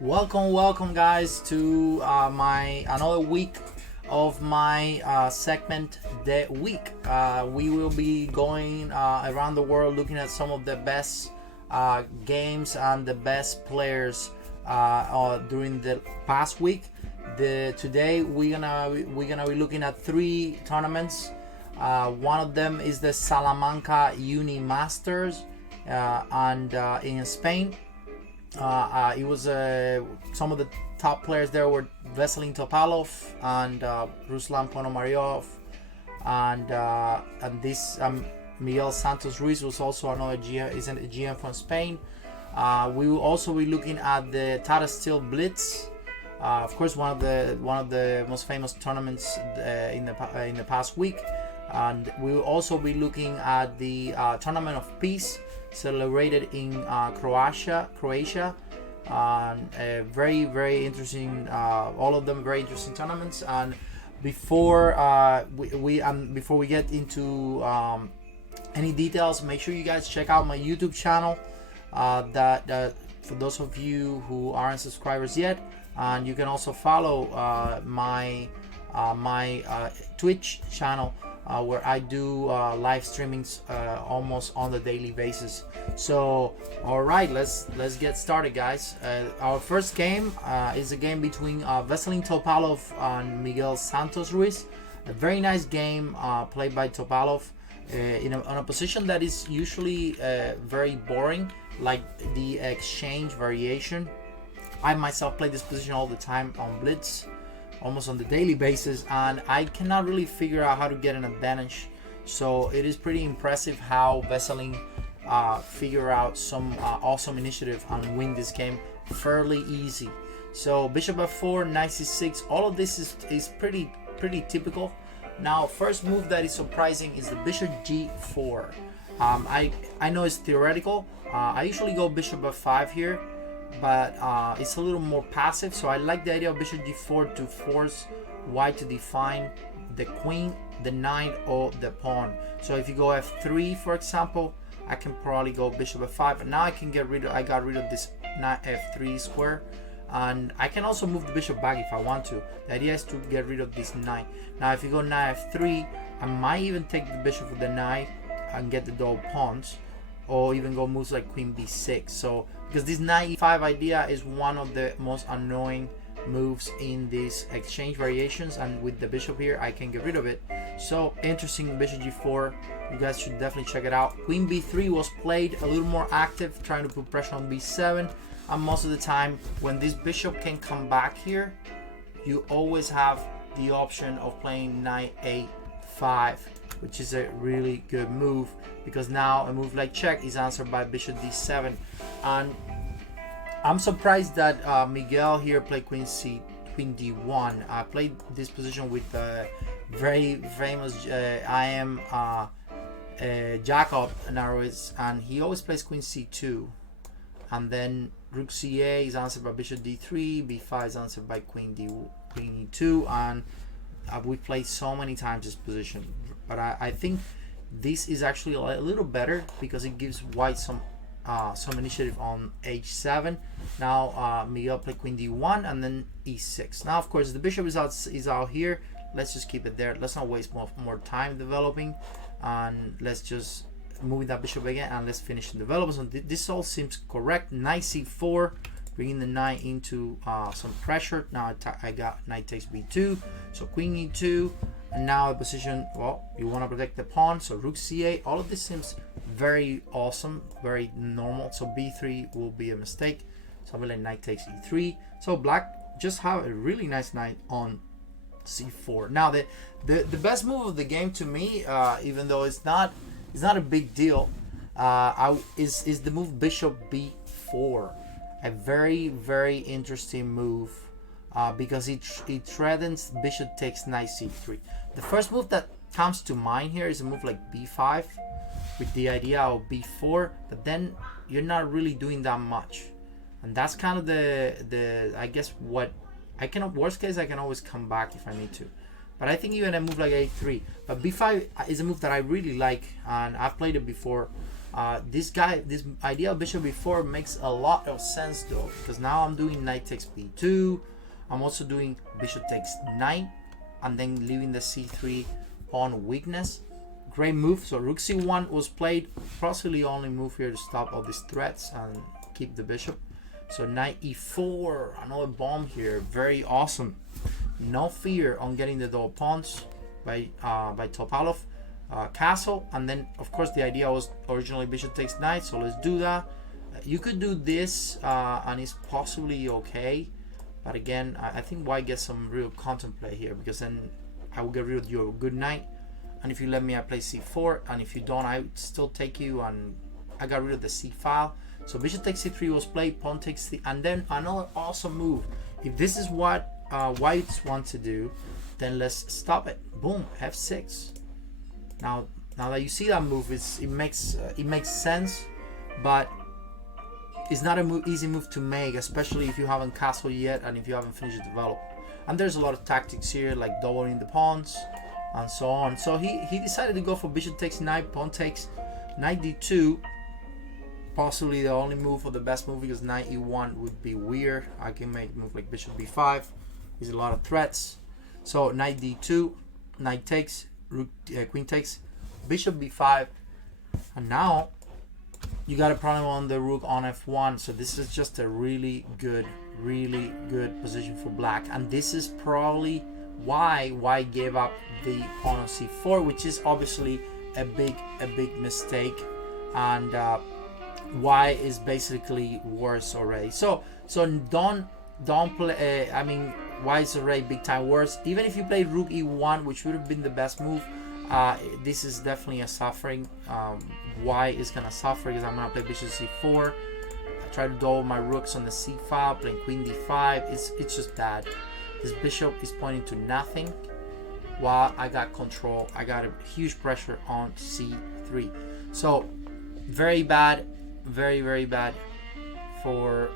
Welcome, guys, to my another week of my segment, The Week. We will be going around the world looking at some of the best games and the best players during the past week. Today we're gonna be looking at three tournaments. One of them is the Salamanca Uni Masters, and in Spain. It was some of the top players there were Veselin Topalov and Ruslan Ponomaryov, and this Miguel Santos Ruiz was also another GM, is a GM from Spain. We will also be looking at the Tata Steel Blitz, of course, one of the most famous tournaments in the past week, and we will also be looking at the Tournament of Peace celebrated in Croatia. Very interesting. All of them very interesting tournaments. And before before we get into any details, make sure you guys check out my YouTube channel. That for those of you who aren't subscribers yet, and you can also follow my Twitch channel. Where I do live streamings almost on the daily basis. So, all right, let's get started, guys. Our first game is a game between Veselin Topalov and Miguel Santos Ruiz. A very nice game played by Topalov on a position that is usually very boring, like the exchange variation. I myself play this position all the time on Blitz, almost on the daily basis, and I cannot really figure out how to get an advantage. So it is pretty impressive how Veselin figure out some awesome initiative and win this game fairly easy. So Bishop f4, knight c6, all of this is pretty typical. Now, first move that is surprising is the Bishop g4. I know it's theoretical. I usually go Bishop f5 here, but it's a little more passive, so I like the idea of Bishop d4 to force white to define the queen, the knight, or the pawn. So if you go f3, for example, I can probably go Bishop f5, and now I got rid of this knight f3 square, and I can also move the bishop back if I want to. The idea is to get rid of this knight. Now if you go knight f3, I might even take the bishop with the knight and get the double pawns, or even go moves like queen b6. So because this knight e5 idea is one of the most annoying moves in these exchange variations, and with the bishop here I can get rid of it. So interesting. Bishop g4, you guys should definitely check it out. Queen b3 was played a little more active, trying to put pressure on b7, and most of the time when this bishop can come back here, you always have the option of playing knight a5, which is a really good move, because now a move like check is answered by bishop d7. And I'm surprised that Miguel here played queen d1. I played this position with very famous IM Jakob Narowitz, and he always plays queen c2, and then rook ca is answered by bishop d3, b5 is answered by queen e2, and we've played so many times this position. But I think this is actually a little better because it gives white some initiative on h7. Now Miguel played queen d1 and then e6. Now, of course, the bishop is out here. Let's just keep it there. Let's not waste more time developing, and let's just move that bishop again, and let's finish the development. So this all seems correct. Knight c4, bringing the knight into some pressure. Now I got knight takes b2, so queen e2, and now the position, well, you want to protect the pawn, so rook ca. All of this seems very awesome, very normal. So b3 will be a mistake, so I'm gonna let knight takes e3. So black just have a really nice knight on c4. Now the best move of the game to me, even though it's not a big deal, is the move bishop b4. A very interesting move, because it threatens bishop takes knight c3. The first move that comes to mind here is a move like b5 with the idea of b4, but then you're not really doing that much, and that's kind of the I guess what I can, worst case I can always come back if I need to. But I think even a move like a3, but b5 is a move that I really like, and I've played it before. This idea of bishop b4 makes a lot of sense though, because now I'm doing knight takes b2. I'm also doing bishop takes knight, and then leaving the c3 pawn weakness. Great move. So rook c1 was played, possibly only move here to stop all these threats and keep the bishop. So knight e4, another bomb here, very awesome. No fear on getting the double pawns by Topalov. Castle, and then of course the idea was originally bishop takes knight, so let's do that. You could do this and it's possibly okay, but again I think white gets some real contemplate here, because then I will get rid of your good knight, and if you let me I play c4, and if you don't I would still take you, and I got rid of the c file. So bishop takes c3 was played, pawn takes the, and then another awesome move. If this is what whites want to do, then let's stop it. Boom, f6. Now that you see that move, it makes sense, but it's not an easy move to make, especially if you haven't castled yet and if you haven't finished the develop. And there's a lot of tactics here, like doubling the pawns and so on. So he decided to go for bishop takes knight, pawn takes, knight d2. Possibly the only move or the best move, because knight e1 would be weird. I can make a move like bishop b5. There's a lot of threats. So knight d2, knight takes, rook, queen takes, bishop b5, and now you got a problem on the rook on f1. So this is just a really good position for black, and this is probably why white gave up the pawn on c4, which is obviously a big mistake, and white is basically worse already. So don't play. I mean, white is already big time worse. Even if you played rook e1, which would have been the best move, this is definitely a suffering. White is gonna suffer because I'm gonna play bishop c4. I try to double my rooks on the c file, playing queen d5. It's just bad. This bishop is pointing to nothing, while I got control. I got a huge pressure on c3. So very bad, very bad for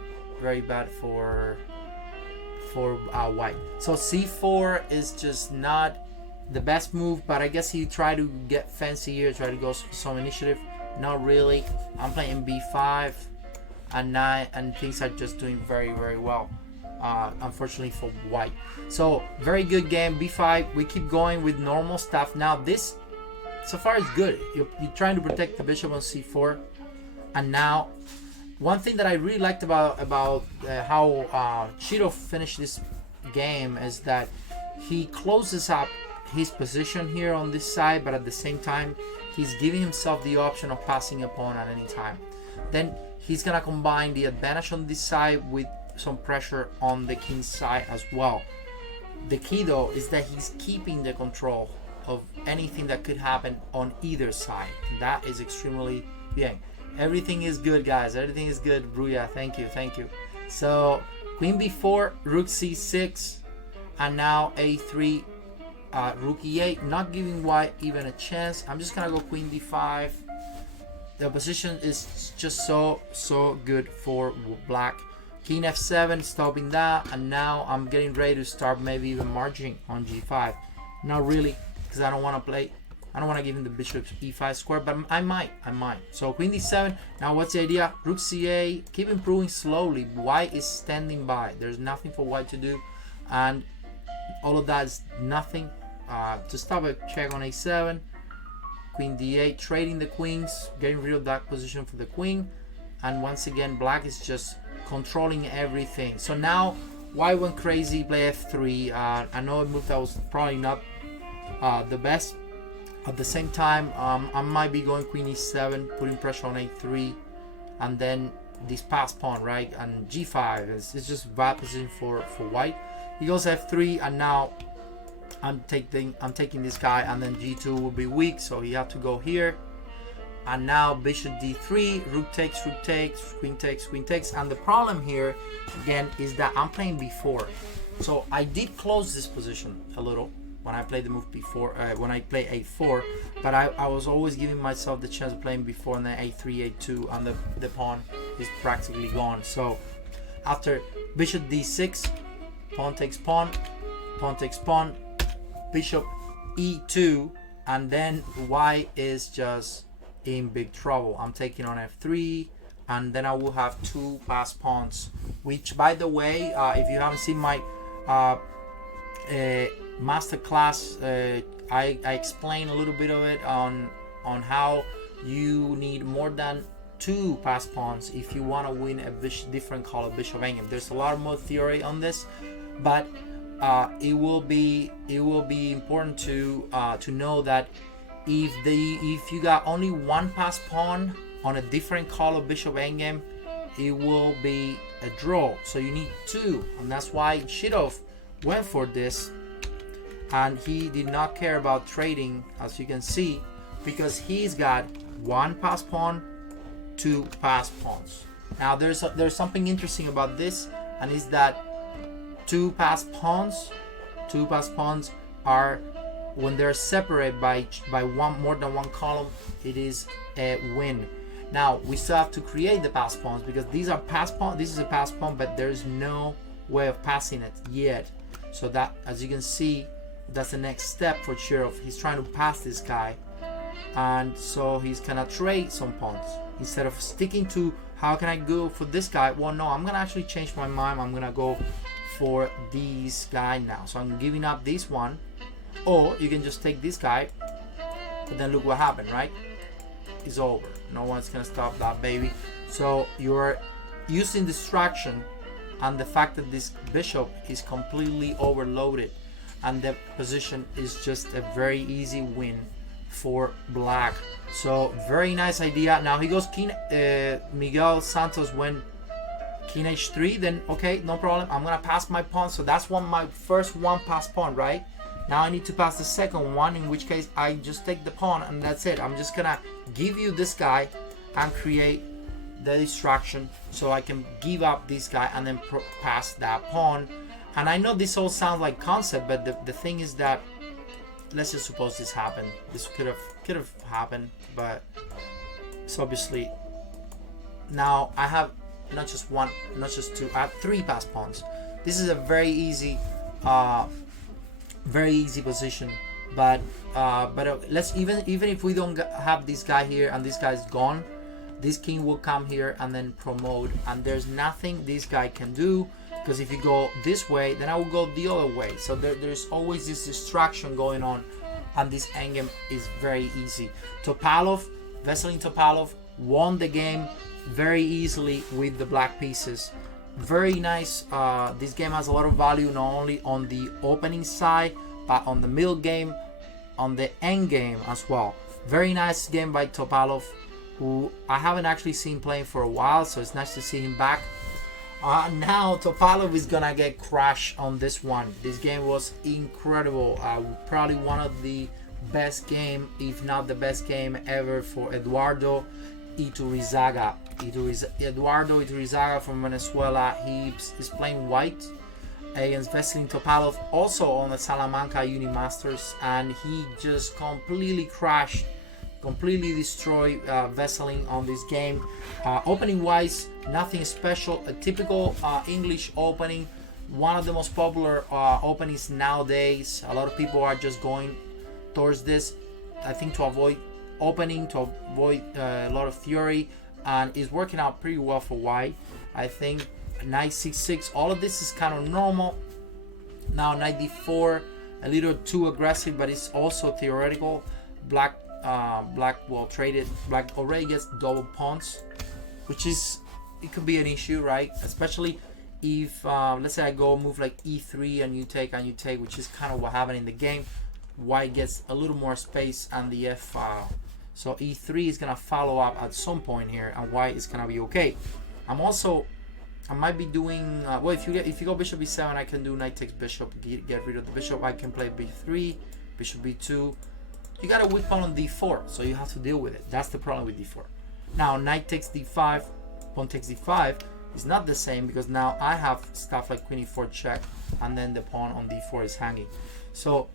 white. So c4 is just not the best move, but I guess he tried to get fancy here, try to go for some initiative. Not really. I'm playing b5 and 9, and things are just doing very well, unfortunately for white. So very good game, b5. We keep going with normal stuff. Now this so far is good. You're trying to protect the bishop on c4, and now one thing that I really liked about how Cheeto finished this game is that he closes up his position here on this side, but at the same time he's giving himself the option of passing a pawn at any time. Then he's gonna combine the advantage on this side with some pressure on the king's side as well. The key though is that he's keeping the control of anything that could happen on either side. That is extremely big. Everything is good, guys. Everything is good. Bruya, thank you. So queen b4, rook c6, and now a3, rook e8, not giving white even a chance. I'm just gonna go queen d5. The position is just so good for black. King f7, stopping that, and now I'm getting ready to start maybe even marching on g5. Not really, because I don't want to give him the bishop e5 square, but I might. So queen d7. Now what's the idea? Rook ca, keep improving slowly. White is standing by. There's nothing for white to do, and all of that is nothing. To stop a check on a7, queen d8, trading the queens, getting rid of that position for the queen, and once again black is just controlling everything. So now white went crazy, play f3. I know a move that was probably not the best. At the same time, I might be going queen e7, putting pressure on a3, and then this pass pawn, right? And g5 it's just bad position for white. He goes f3, and now I'm taking this guy, and then g2 will be weak, so he had to go here. And now bishop d3, rook takes, queen takes, and the problem here again is that I'm playing b4. So I did close this position a little when I played the move before, when I play a4, but I was always giving myself the chance of playing b4, and then a3, a2, and the pawn is practically gone. So after bishop d6, pawn takes pawn, bishop e2, and then white is just in big trouble. I'm taking on f3, and then I will have 2 passed pawns, which, by the way, if you haven't seen my masterclass, I explain a little bit of it on how you need more than 2 passed pawns if you want to win a different color bishop endgame. There's a lot more theory on this, but it will be important to know that if you got only 1 passed pawn on a different color bishop endgame, it will be a draw. So you need 2, and that's why Shidov went for this, and he did not care about trading, as you can see, because he's got 1 passed pawn, 2 passed pawns. Now there's something interesting about this, and is that 2 passed pawns are, when they're separated by more than one column, it is a win. Now we still have to create the passed pawns, because these are passed pawn. This is a passed pawn, but there's no way of passing it yet. So that, as you can see, that's the next step for Shirov. He's trying to pass this guy, and so he's gonna trade some pawns instead of sticking to how can I go for this guy. Well, no, I'm gonna actually change my mind. I'm gonna go for this guy now. So I'm giving up this one, or you can just take this guy, but then look what happened, right? It's over. No one's gonna stop that baby. So you're using distraction and the fact that this bishop is completely overloaded, and the position is just a very easy win for black. So very nice idea. Now he goes king. Miguel Santos went king h3. Then okay, no problem. I'm gonna pass my pawn. So that's my first 1 pass pawn, right? Now I need to pass the second one, in which case I just take the pawn, and that's it. I'm just gonna give you this guy and create the distraction so I can give up this guy and then pass that pawn. And I know this all sounds like concept, but the thing is that, let's just suppose this happened. This could have happened, but it's obviously, now I have not just 1, not just 2, I have 3 pass pawns. This is a very easy position, but let's even if we don't have this guy here and this guy's gone, this king will come here and then promote, and there's nothing this guy can do, because if you go this way, then I will go the other way. So there's always this distraction going on, and this endgame is very easy. Topalov, Veselin Topalov, won the game very easily with the black pieces. Very nice. This game has a lot of value, not only on the opening side, but on the middle game, on the end game as well. Very nice game by Topalov, who I haven't actually seen playing for a while, so it's nice to see him back. Now Topalov is gonna get crushed on this one. This game was incredible. Probably one of the best game, if not the best game ever, for Eduardo Iturrizaga. Eduardo Iturrizaga from Venezuela. He is playing white against Veselin Topalov, also on the Salamanca Uni Masters, and he just completely crashed, completely destroyed Veselin on this game. Opening wise, nothing special. A typical English opening, one of the most popular openings nowadays. A lot of people are just going towards this, I think, to avoid opening, to avoid a lot of theory, and it's working out pretty well for white. I think knight c6, all of this is kind of normal. Now knight d4, a little too aggressive, but it's also theoretical. Black well traded. Black already gets double pawns, which is, it could be an issue, right? Especially if let's say I go move like e3 and you take, which is kind of what happened in the game. White gets a little more space and the f file, so e3 is gonna follow up at some point here, and white is gonna be okay. I might be doing well, if you go bishop b7, I can do knight takes bishop, get rid of the bishop. I can play b3, bishop b2. You got a weak pawn on d4, so you have to deal with it. That's the problem with d4. Now knight takes d5, pawn takes d5 is not the same, because now I have stuff like queen e4 check, and then the pawn on d4 is hanging. So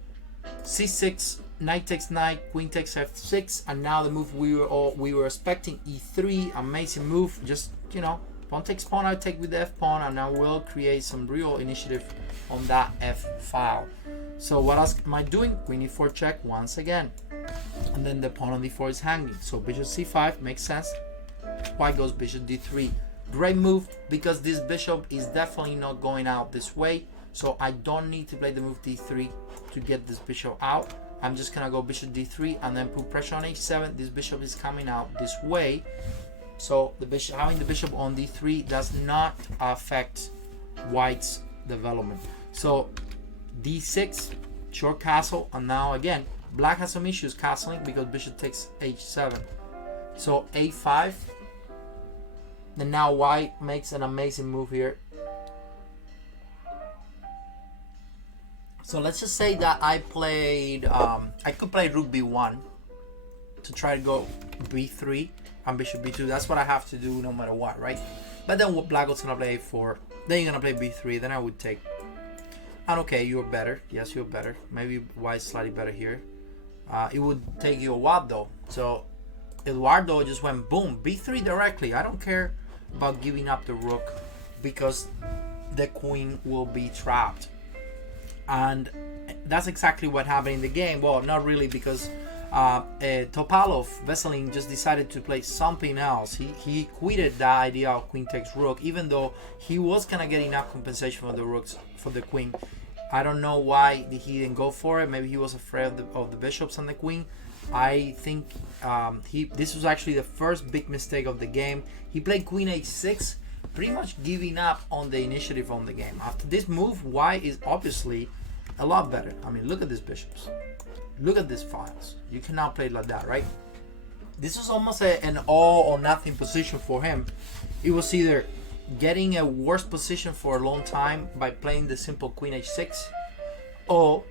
c6, knight takes knight, queen takes f6, and now the move we were expecting, e3, amazing move. Just, you know, pawn takes pawn, I take with the f pawn, and now we'll create some real initiative on that f file. So what else am I doing? Queen e4 check once again. And then the pawn on d4 is hanging. So bishop c5 makes sense. White goes bishop d3. Great move, because this bishop is definitely not going out this way. So I don't need to play the move d3 to get this bishop out. I'm just gonna go bishop d3 and then put pressure on h7. This bishop is coming out this way. So the bishop, having the bishop on d3 does not affect White's development. So d6, short castle, and now again Black has some issues castling because bishop takes h7. So a5. Then now White makes an amazing move here. So let's just say that I played, I could play rook b1 to try to go b3 and bishop b2. That's what I have to do no matter what, right? But then Black was gonna play a4. Then you're gonna play b3. Then I would take. And okay, you're better. Yes, you're better. Maybe White's slightly better here. It would take you a while though. So Eduardo just went boom, b3 directly. I don't care about giving up the rook because the queen will be trapped. And that's exactly what happened in the game. Well, not really, because Topalov, Veselin, just decided to play something else. He quitted the idea of queen takes rook, even though he was gonna get enough compensation for the rooks for the queen. I don't know why he didn't go for it. Maybe he was afraid of the bishops and the queen. I think this was actually the first big mistake of the game. He played queen h6, pretty much giving up on the initiative on the game. After this move, White is obviously a lot better. I mean, look at these bishops. Look at these files. You cannot play it like that, right? This was almost an all or nothing position for him. It was either getting a worse position for a long time by playing the simple queen h6, or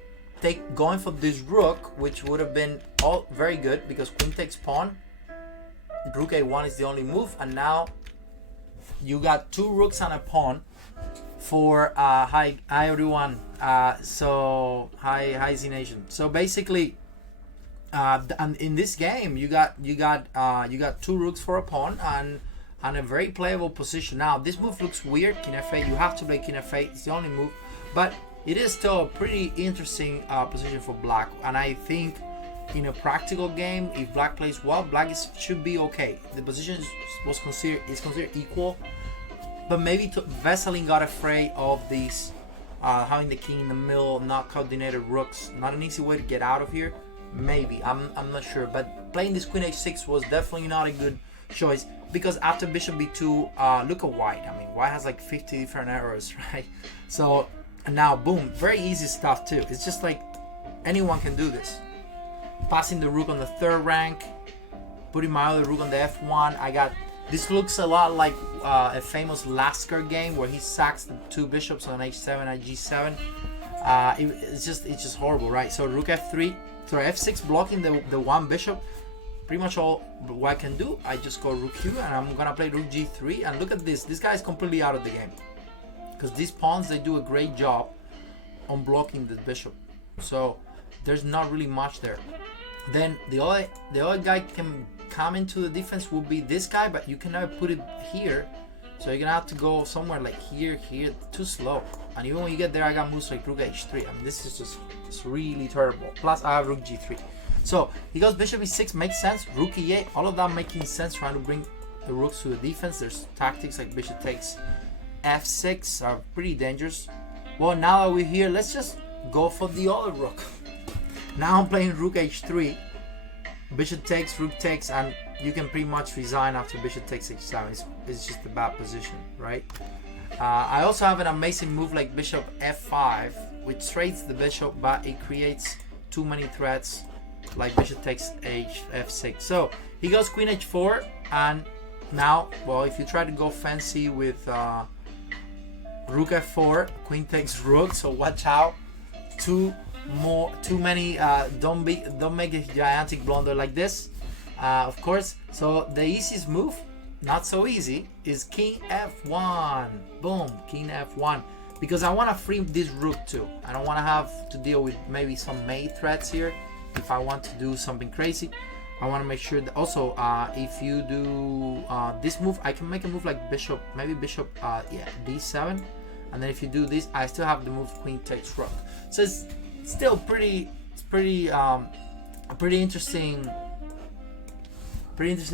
going for this rook, which would have been all very good because queen takes pawn, rook a1 is the only move, and now you got two rooks and a pawn for hi everyone. So hi Z Nation. So basically, and in this game you got two rooks for a pawn and a very playable position. Now this move looks weird, king f8. You have to play king f8. It's the only move, but it is still a pretty interesting position for Black. And I think in a practical game, if Black plays well, Black should be okay. The position is considered equal. But maybe Veselin got afraid of these, having the king in the middle, not coordinated rooks. Not an easy way to get out of here. Maybe, I'm not sure. But playing this queen h6 was definitely not a good choice, because after bishop b2, look at White. I mean, White has like 50 different errors, right? So now, boom, very easy stuff too. It's just like anyone can do this. Passing the rook on the third rank, putting my other rook on the f1. This looks a lot like a famous Lasker game where he sacks the two bishops on h7 and g7. It's just horrible, right? So rook f3, sorry, f6 blocking the one bishop. Pretty much all what I can do. I just go rook q, and I'm gonna play rook g3. And look at this. This guy is completely out of the game because these pawns, they do a great job on blocking the bishop. So there's not really much there. Then the other guy can come into the defense will be this guy, but you can never put it here, so you're gonna have to go somewhere like here, too slow. And even when you get there, I got moves like rook h3. I mean, this is it's really terrible. Plus I have rook g3. So he goes bishop e6, makes sense. Rook e8, all of that making sense, trying to bring the rooks to the defense. There's tactics like bishop takes f6 are pretty dangerous. Well, now that we're here, let's just go for the other rook. Now I'm playing rook h3. Bishop takes, rook takes, and you can pretty much resign after bishop takes h7. It's just a bad position, right? I also have an amazing move like bishop f5, which trades the bishop, but it creates too many threats, like bishop takes f6. So he goes queen h4, and now, well, if you try to go fancy with rook f4, queen takes rook, so watch out. Too many, don't make a gigantic blunder like this, of course. So the easiest move, not so easy, is king f1. Boom, king f1, because I want to free this rook too. I don't want to have to deal with maybe some mate threats here if I want to do something crazy. I want to make sure that also if you do this move, I can make a move like bishop, maybe bishop d7, and then if you do this, I still have the move queen takes rook. So it's still it's pretty a pretty interesting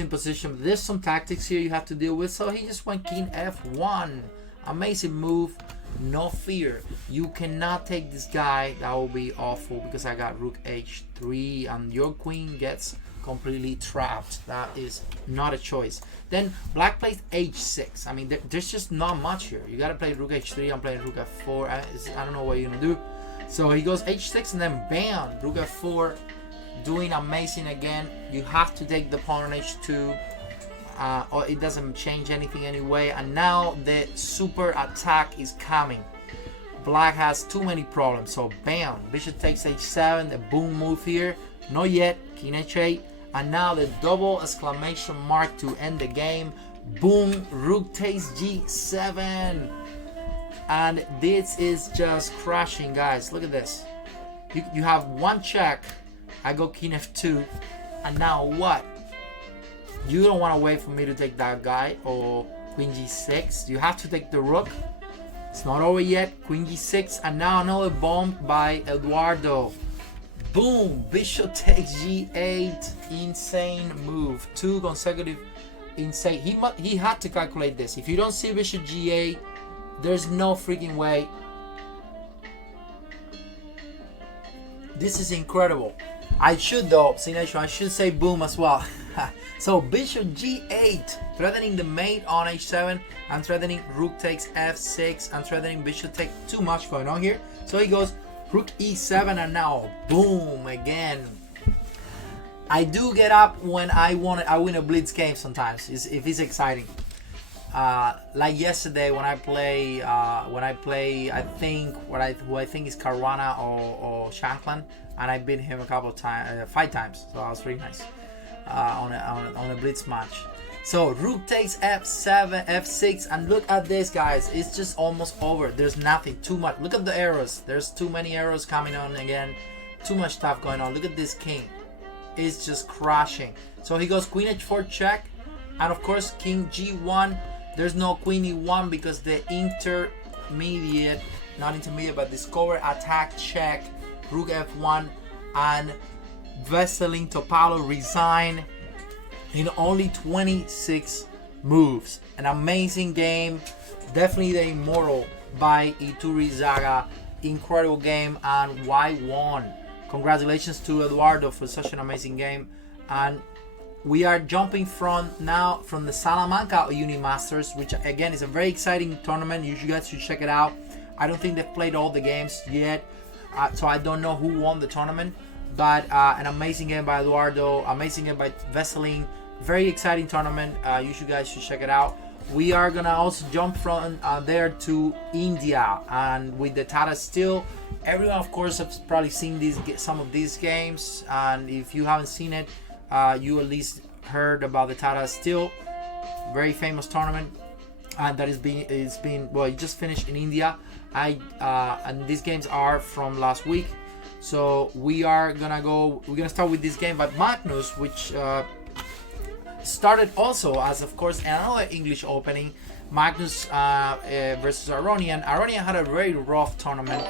position. There's some tactics here you have to deal with. So he just went king f1. Amazing move. No fear. You cannot take this guy. That will be awful because I got rook h3 and your queen gets completely trapped. That is not a choice. Then black plays h6. I mean, there's just not much here. You gotta play rook h3. I'm playing rook f4. I don't know what you're gonna do. So he goes h6 and then bam, rook f4. Doing amazing again. You have to take the pawn on h2. Or it doesn't change anything anyway. And now the super attack is coming. Black has too many problems. So bam, bishop takes h7. The boom move here. Not yet. King h8. And now the double exclamation mark to end the game. Boom, rook takes g7. And this is just crashing, guys. Look at this. You have one check. I go king f2. And now what? You don't want to wait for me to take that guy or queen g6. You have to take the rook. It's not over yet. Queen g6. And now another bomb by Eduardo. Boom, bishop takes g8. Insane move. 2 consecutive insane. He had to calculate this. If you don't see bishop g8, there's no freaking way. This is incredible. I should though, Sination, I should say boom as well. So bishop g8, threatening the mate on h7 and threatening rook takes f6 and threatening bishop take. Too much going on here. So he goes rook e7 and now boom again. I do get up when I win a blitz game sometimes if it's exciting. Like yesterday when I play I think who I think is Caruana or Shankland, and I beat him a couple of times, 5 times. So that was pretty nice on a blitz match. So rook takes f7, f6, and look at this, guys. It's just almost over. There's nothing, too much. Look at the arrows. There's too many arrows coming on again. Too much stuff going on. Look at this king. It's just crashing. So he goes queen h4 check, and of course king g1. There's no queen e1 because the intermediate, not intermediate, but discover attack check, rook f1, and Veselin Topalov resign in only 26 moves. An amazing game. Definitely the immortal by Iturrizaga. Incredible game, and why won. Congratulations to Eduardo for such an amazing game. And we are jumping from the Salamanca Unimasters, which again is a very exciting tournament. You guys should check it out. I don't think they've played all the games yet, so I don't know who won the tournament. But an amazing game by Eduardo, amazing game by Veselin. Very exciting tournament. You guys should check it out. We are gonna also jump from there to India, and with the Tata Steel. Everyone, of course, has probably seen some of these games, and if you haven't seen it, you at least heard about the Tata Steel, very famous tournament, and that it's been well, it just finished in India. And these games are from last week, so we're gonna start with this game by Magnus, which started also as, of course, another English opening. Magnus versus Aronian. Aronian had a very rough tournament.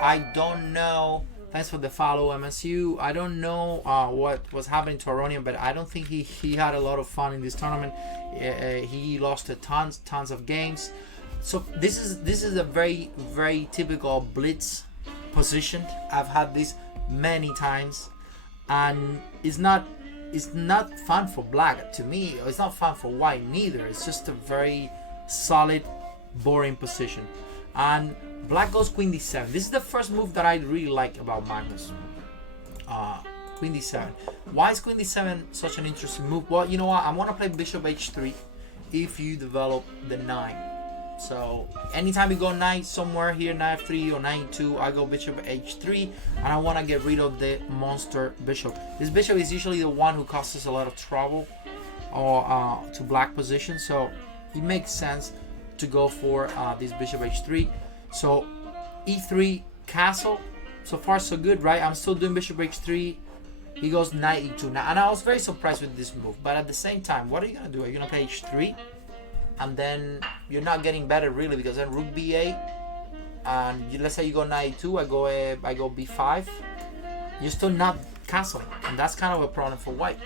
I don't know. Thanks for the follow, MSU. I don't know what was happening to Aronian, but I don't think he had a lot of fun in this tournament. He lost tons of games. So this is a very, very typical blitz position. I've had this many times, and it's not fun for black. To me, it's not fun for white neither. It's just a very solid, boring position. And black goes queen d7. This is the first move that I really like about Magnus. Queen d7. Why is queen d7 such an interesting move? Well, you know what? I want to play bishop h3 if you develop the 9. So anytime you go knight somewhere here, knight f3 or knight e2, I go bishop h3, and I want to get rid of the monster bishop. This bishop is usually the one who causes a lot of trouble or to black position, so it makes sense to go for this bishop h3. So e3 castle. So far so good, right? I'm still doing bishop h3. He goes knight e2 now, and I was very surprised with this move. But at the same time, what are you gonna do? Are you gonna play h3? And then you're not getting better really, because then rook b8, and let's say you go knight e2, I go b5, you're still not castling, and that's kind of a problem for white.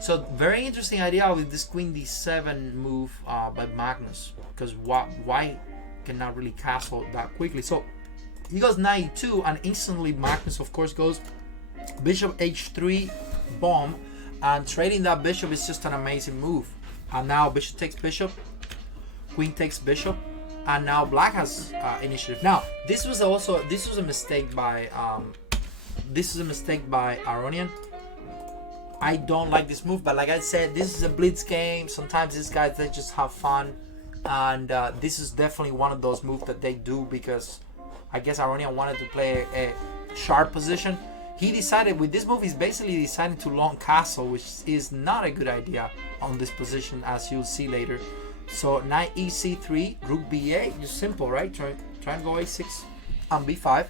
So very interesting idea with this queen d7 move by Magnus, because white cannot really castle that quickly. So he goes knight e2, and instantly Magnus of course goes bishop h3 bomb, and trading that bishop is just an amazing move. And now bishop takes bishop, queen takes bishop, and now black has initiative. Now this was a mistake by Aronian. I don't like this move, but like I said, this is a blitz game. Sometimes these guys, they just have fun, and this is definitely one of those moves that they do because I guess Aronian wanted to play a sharp position. He decided with this move, he's basically deciding to long castle, which is not a good idea on this position, as you'll see later. So knight ec3, rook b8, just simple, right? Try and go a6 and b5.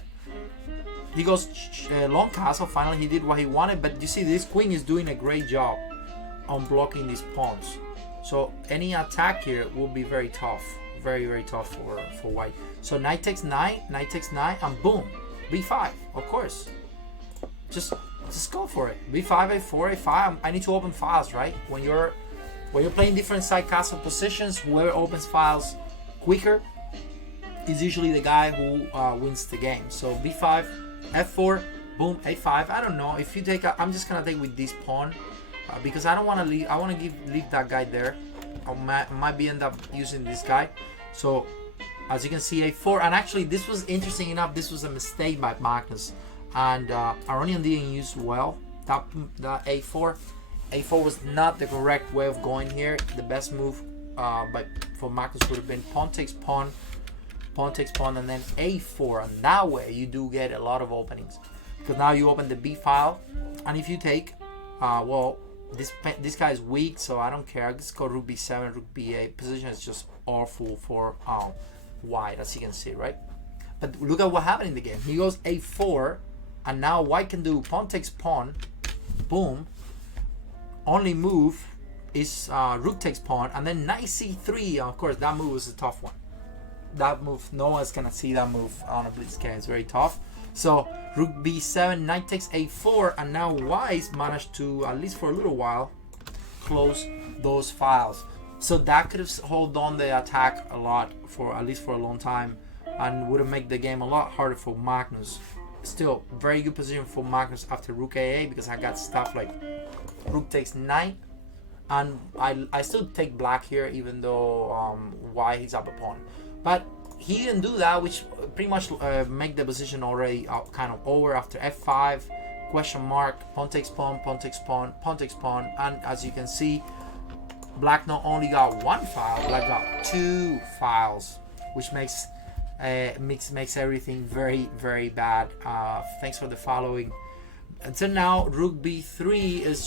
He goes long castle. Finally, he did what he wanted, but you see, this queen is doing a great job on blocking these pawns. So any attack here will be very tough, very tough for white. So knight takes knight, and boom, b5. Of course, just go for it. b5, a4, a5. I need to open files, right? When you're playing different side castle positions, whoever opens files quicker is usually the guy who wins the game. So b5, f4, boom, a5. I don't know if you take. I'm just gonna take with this pawn because I don't want to leave. I want to leave that guy there. I might be end up using this guy. So as you can see, a4. And actually, this was interesting enough. This was a mistake by Magnus, and Aronian didn't use well that a4. A4 was not the correct way of going here. The best move for Magnus would have been pawn takes pawn, and then a4, and that way you do get a lot of openings, because now you open the b file, and if you take well, this guy is weak, so I don't care. I just go rook b7, rook b8. Position is just awful for white, as you can see, right? But look at what happened in the game. He goes a4, and now white can do pawn takes pawn, boom. Only move is rook takes pawn, and then knight c3. Of course, that move is a tough one. That move, no one's gonna see that move on a blitz game. It's very tough. So rook b7, knight takes a4, and now white managed to, at least for a little while, close those files. So that could have held on the attack a lot, for at least for a long time, and would have made the game a lot harder for Magnus. Still, very good position for Magnus after rook a8, because I got stuff like rook takes knight, and I still take black here, even though white is up a pawn. But he didn't do that, which pretty much make the position already kind of over after f5, question mark, pawn takes pawn, pawn takes pawn, pawn takes pawn, and as you can see, black not only got one file, black got two files, which makes everything very bad. Thanks for the following. Until now, rook b3 is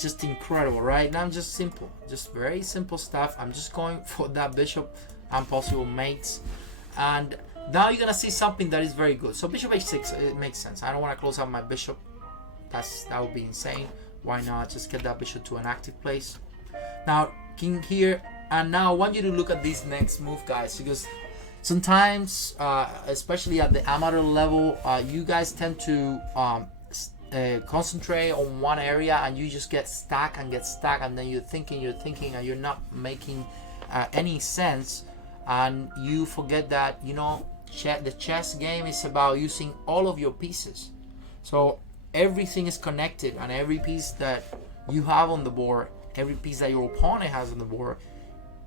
just incredible, right? Now I'm just simple, just very simple stuff. I'm just going for that bishop and possible mates, and now you're gonna see something that is very good. So bishop h6, it makes sense. I don't want to close out my bishop. That would be insane. Why not just get that bishop to an active place? Now king here, and now I want you to look at this next move, guys, because sometimes, especially at the amateur level, you guys tend to concentrate on one area, and you just get stuck, and then you're thinking, and you're not making any sense, and you forget that, you know, the chess game is about using all of your pieces. So everything is connected, and every piece that you have on the board, every piece that your opponent has on the board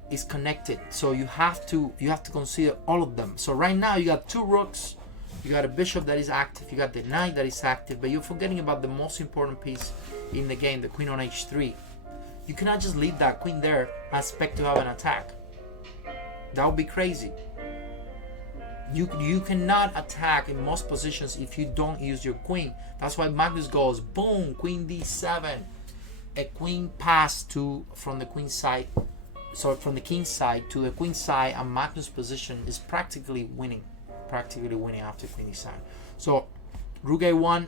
is connected. So you have to consider all of them. So right now you got two rooks, you got a bishop that is active, you got the knight that is active, but you're forgetting about the most important piece in the game, the queen on h3. You cannot just leave that queen there and expect to have an attack. That would be crazy. You cannot attack in most positions if you don't use your queen. That's why Magnus goes boom, queen d7, a queen pass from the queen side. So from the king side to the queen side, and Magnus' position is practically winning after queen d7. So rook a1,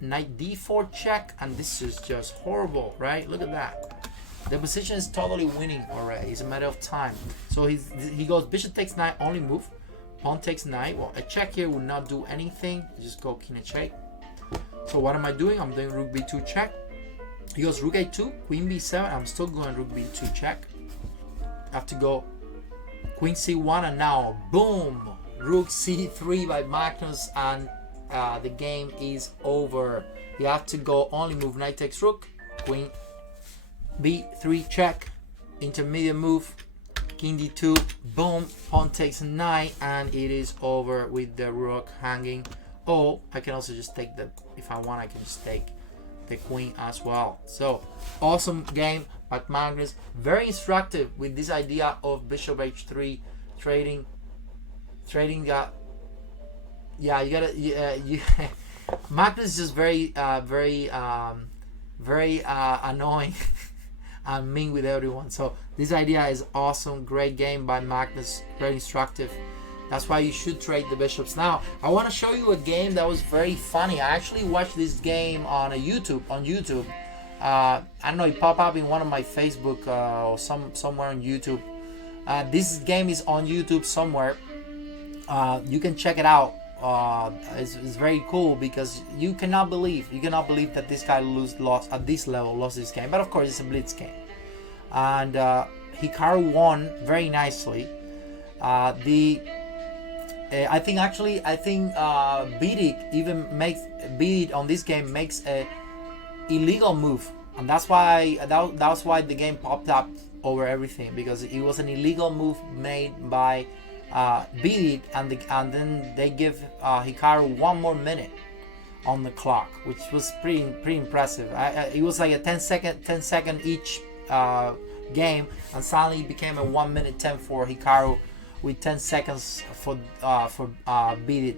knight d4 check, and this is just horrible, right? Look at that. The position is totally winning already. It's a matter of time. So he goes bishop takes 9, only move. Pawn takes 9. Well, a check here would not do anything. Just go king h8. So what am I doing? I'm doing rook b2 check. He goes rook a2, queen b7. I'm still going rook b2 check. I have to go queen c1, and now boom, rook c3 by Magnus, and the game is over. You have to go only move knight takes rook, queen b3 check, intermediate move, king d2, boom, pawn takes knight, and it is over with the rook hanging. Oh, I can also just take the, if I want, I can just take the queen as well. So awesome game by Magnus, very instructive with this idea of bishop h3 trading that. Yeah, you gotta Magnus is just very annoying and mean with everyone. So this idea is awesome, great game by Magnus, very instructive. That's why you should trade the bishops. Now, I want to show you a game that was very funny. I actually watched this game on YouTube. I don't know, it popped up in one of my Facebook or somewhere on YouTube. This game is on YouTube somewhere. You can check it out. It's very cool because you cannot believe that this guy lost at this level, lost this game. But of course, it's a blitz game, and Hikaru won very nicely. I think Bedic even makes Bedic on this game makes a illegal move, and that's why the game popped up over everything, because it was an illegal move made by Bedic, and then they give Hikaru 1 more minute on the clock, which was pretty impressive. It was like a 10 second each game, and suddenly it became a 1 minute 10 for Hikaru, with 10 seconds for Bedic.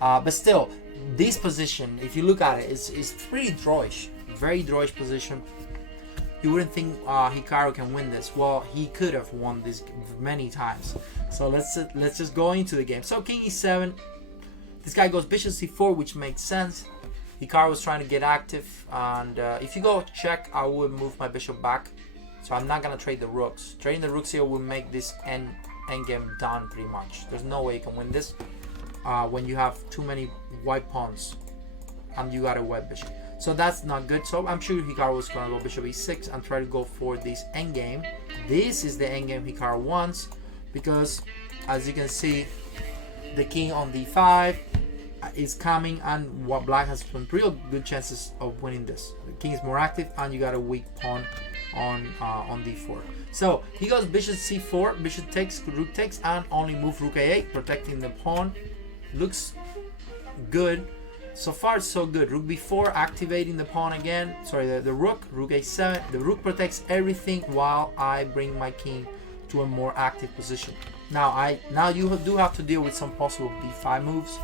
But still, this position, if you look at it, is pretty droish, very droish position. You wouldn't think Hikaru can win this. Well, he could have won this many times. So let's just go into the game. So king e7. This guy goes bishop c4, which makes sense. Hikaru was trying to get active, and if you go check, I would move my bishop back. So I'm not gonna trade the rooks. Trading the rooks here will make this endgame done pretty much. There's no way you can win this when you have too many white pawns and you got a white bishop. So that's not good. So I'm sure Hikaru was going to go bishop e6 and try to go for this endgame. This is the endgame Hikaru wants, because as you can see, the king on d5 is coming, and what black has some real good chances of winning this. The king is more active, and you got a weak pawn on d4. So he goes bishop c4, bishop takes, rook takes, and only move rook a8, protecting the pawn. Looks good. So far so good. Rook b4, activating the pawn again. Sorry, the rook a7. The rook protects everything while I bring my king to a more active position. Now you do have to deal with some possible b5 moves.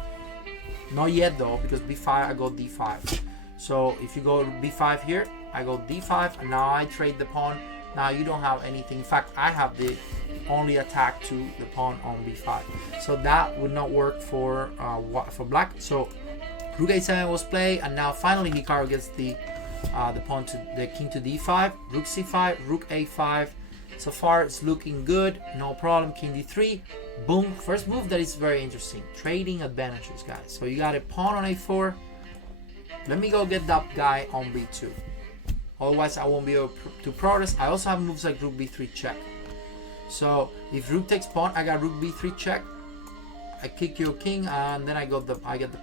Not yet though, because b5 I go d5. So if you go b5 here, I go d5, and now I trade the pawn. Now you don't have anything. In fact, I have the only attack to the pawn on b5. So that would not work for black. So rook a7 was played, and now finally Hikaru gets the pawn to the king to d5, rook c5, rook a5. So far it's looking good, no problem. King d3, boom. First move that is very interesting, trading advantages, guys. So you got a pawn on a4. Let me go get that guy on b2. Otherwise I won't be able to progress. I also have moves like rook b3 check. So if rook takes pawn, I got rook b3 check. I kick your king, and then I get the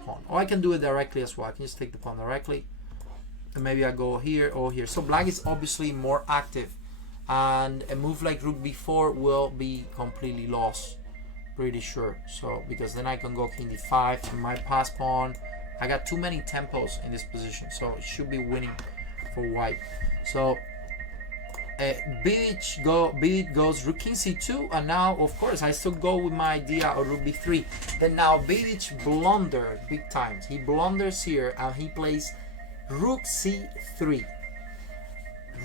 pawn. Or I can do it directly as well. I can just take the pawn directly, and maybe I go here or here. So black is obviously more active, and a move like rook b4 will be completely lost, pretty sure. So because then I can go king d5 to my pass pawn. I got too many tempos in this position, so it should be winning for white. So Bedic goes rook king c2, and now of course I still go with my idea of rook b3. Then now Bedic blundered big times. He blunders here, and he plays rook c3.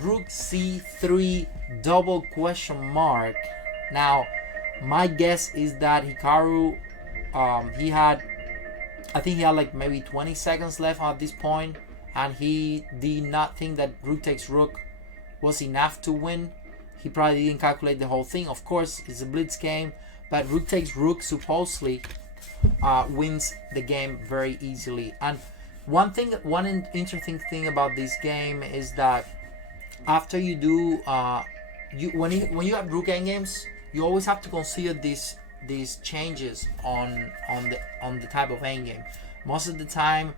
Rook c3 double question mark. Now my guess is that Hikaru I think he had like maybe 20 seconds left at this point, and he did not think that rook takes rook was enough to win. He probably didn't calculate the whole thing. Of course, it's a blitz game, but rook takes rook supposedly wins the game very easily. And one interesting thing about this game is that after you do when you have rook endgames, you always have to consider these changes on the type of endgame. Most of the time,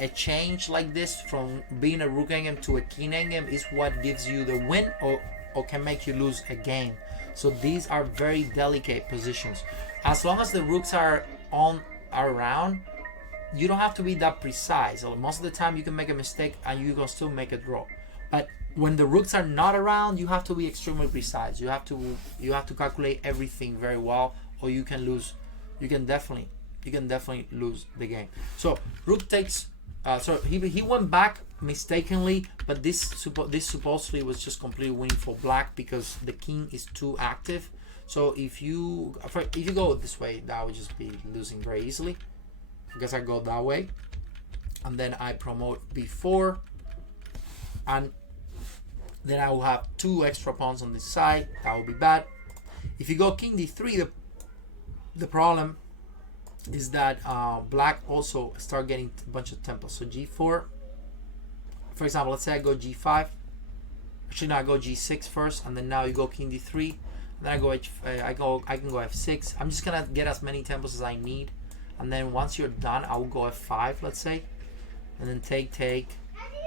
a change like this from being a rook endgame to a king endgame is what gives you the win or can make you lose a game. So these are very delicate positions. As long as the rooks are around, you don't have to be that precise. Most of the time you can make a mistake and you can still make a draw. But when the rooks are not around, you have to be extremely precise. You have to calculate everything very well, or you can lose. You can definitely lose the game. So rook takes. So he went back mistakenly, but this supposedly was just completely winning for black because the king is too active. So if you go this way, that would just be losing very easily. Because I go that way, and then I promote b4, and then I will have 2 extra pawns on this side. That will be bad. If you go king d3, the problem is that black also start getting a bunch of tempos. So g4, for example, let's say I go g5. Actually, no, I go g6 first, and then now you go king d3. And then I can go f6. I'm just gonna get as many tempos as I need, and then once you're done, I will go f5, let's say, and then take,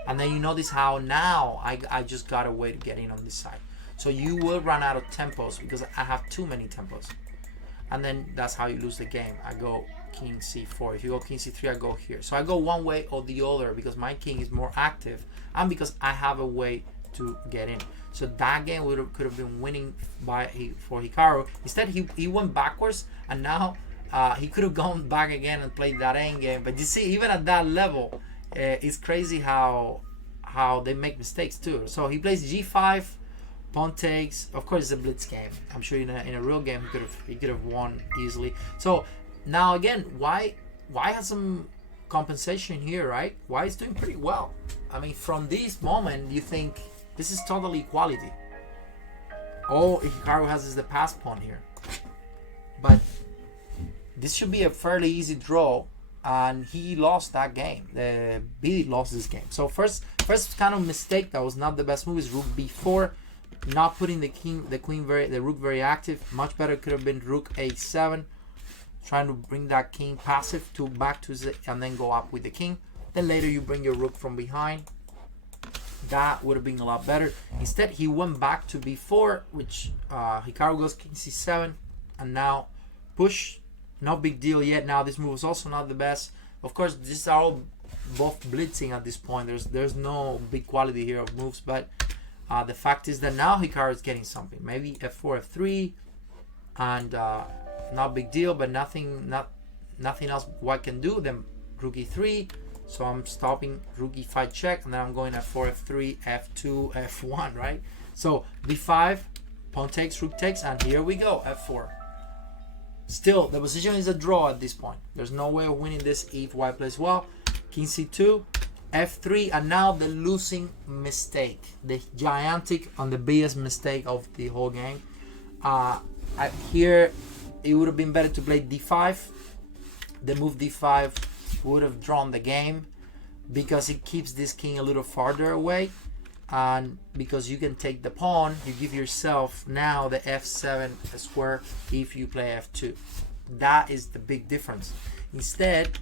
and then you notice how now I just got a way to get in on this side. So you will run out of tempos because I have too many tempos. And then that's how you lose the game. I go king c4. If you go king c3, I go here. So I go one way or the other because my king is more active and because I have a way to get in. So that game could have been winning for Hikaru. Instead, he went backwards, and now he could have gone back again and played that end game. But you see, even at that level, it's crazy how they make mistakes too. So he plays g5. Pawn takes. Of course, it's a blitz game. I'm sure in a real game he could have won easily. So now again, why has some compensation here, right? Why is doing pretty well? I mean, from this moment, you think this is totally equality. All Hikaru has is the pass pawn here, but this should be a fairly easy draw, and he lost that game. Billy lost this game. So first kind of mistake that was not the best move is rook b4. Not putting the rook very active. Much better could have been rook a7, trying to bring that king passive back to the, and then go up with the king. Then later you bring your rook from behind. That would have been a lot better. Instead, he went back to b4, which Hikaru goes king c7, and now push. No big deal yet. Now this move is also not the best. Of course, these are all both blitzing at this point. There's no big quality here of moves, but the fact is that now Hikaru is getting something. Maybe f4, f3, and not big deal, but nothing else white can do. Then rook e3, so I'm stopping rook e5 check, and then I'm going f4, f3, f2, f1, right? So b5, pawn takes, rook takes, and here we go, f4. Still, the position is a draw at this point. There's no way of winning this if white plays well. King c2, f3, and now the losing mistake, the gigantic and the biggest mistake of the whole game. Here it would have been better to play d5. The move d5 would have drawn the game because it keeps this king a little farther away, and because you can take the pawn, you give yourself now the f7 square if you play f2. That is the big difference. Instead,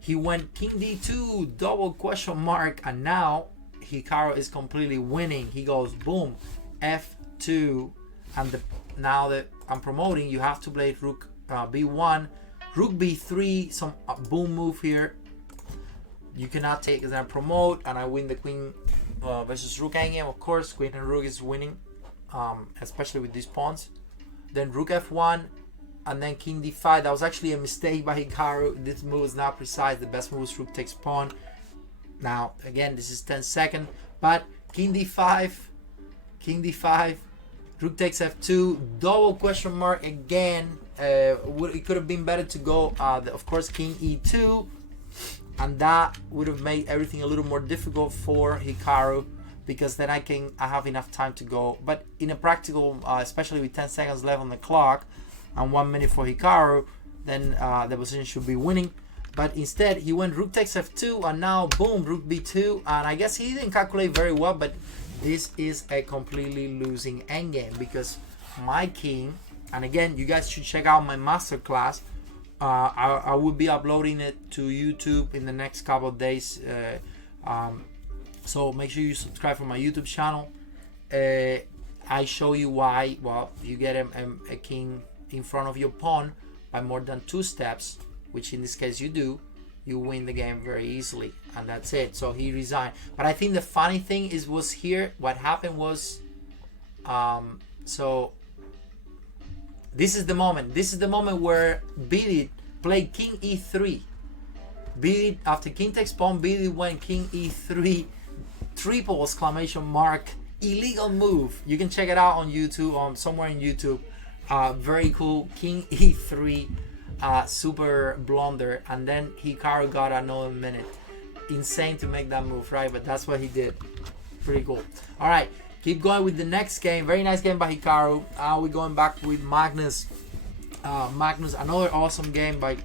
he went king d2, double question mark, and now Hikaru is completely winning. He goes boom, f2, and now that I'm promoting, you have to play rook b1, rook b3, some boom move here. You cannot take as I promote, and I win the queen versus rook endgame. Of course, queen and rook is winning, especially with these pawns. Then rook f1. And then king d5. That was actually a mistake by Hikaru. This move is not precise. The best move is rook takes pawn. Now, again, this is 10 seconds. But king d5, rook takes f2, double question mark again. It could have been better to go, of course, king e2. And that would have made everything a little more difficult for Hikaru. because then I have enough time to go. But in a practical, especially with 10 seconds left on the clock and 1 minute for Hikaru, then the position should be winning. But instead, he went rook takes f2, and now boom, rook b2. And I guess he didn't calculate very well, but this is a completely losing endgame because my king, and again, you guys should check out my masterclass. I will be uploading it to YouTube in the next couple of days. So make sure you subscribe for my YouTube channel. I show you why, well, you get a king in front of your pawn by more than 2 steps, which in this case you do, you win the game very easily, and that's it. So he resigned. But I think the funny thing was here, what happened was, so this is the moment where Bidit played king e3. Bidit, after king takes pawn, Bidit went king e3, triple exclamation mark, illegal move. You can check it out on YouTube, somewhere in YouTube. Very cool, king e3, super blunder, and then Hikaru got another minute. Insane to make that move, right? But that's what he did. Pretty cool. All right, keep going with the next game. Very nice game by Hikaru. We're going back with Magnus. Magnus, another awesome game by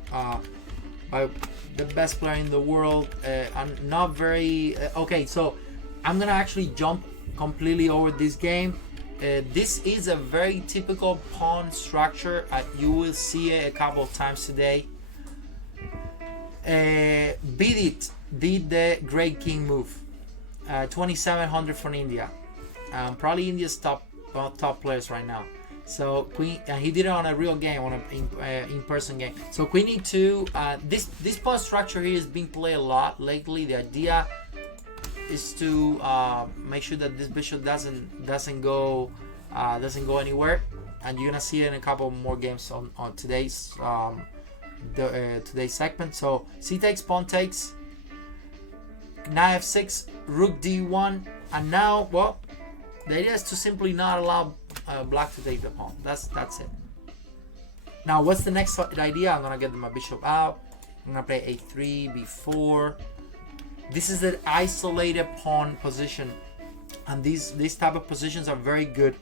the best player in the world. And not very okay. So I'm gonna actually jump completely over this game. This is a very typical pawn structure. You will see it a couple of times today. Bidit did the great king move. 2700 from India. Probably India's top players right now. So queen, he did it on a real game, on an in-person game. So queen e2. This pawn structure here is being played a lot lately. The idea is to make sure that this bishop doesn't go anywhere, and you're gonna see it in a couple more games on today's today's segment. So c takes, pawn takes, knight f6, rook d1, and now, well, the idea is to simply not allow black to take the pawn. That's it. Now what's the next idea? I'm gonna get my bishop out. I'm gonna play a3, b4. This is an isolated pawn position, and these type of positions are very good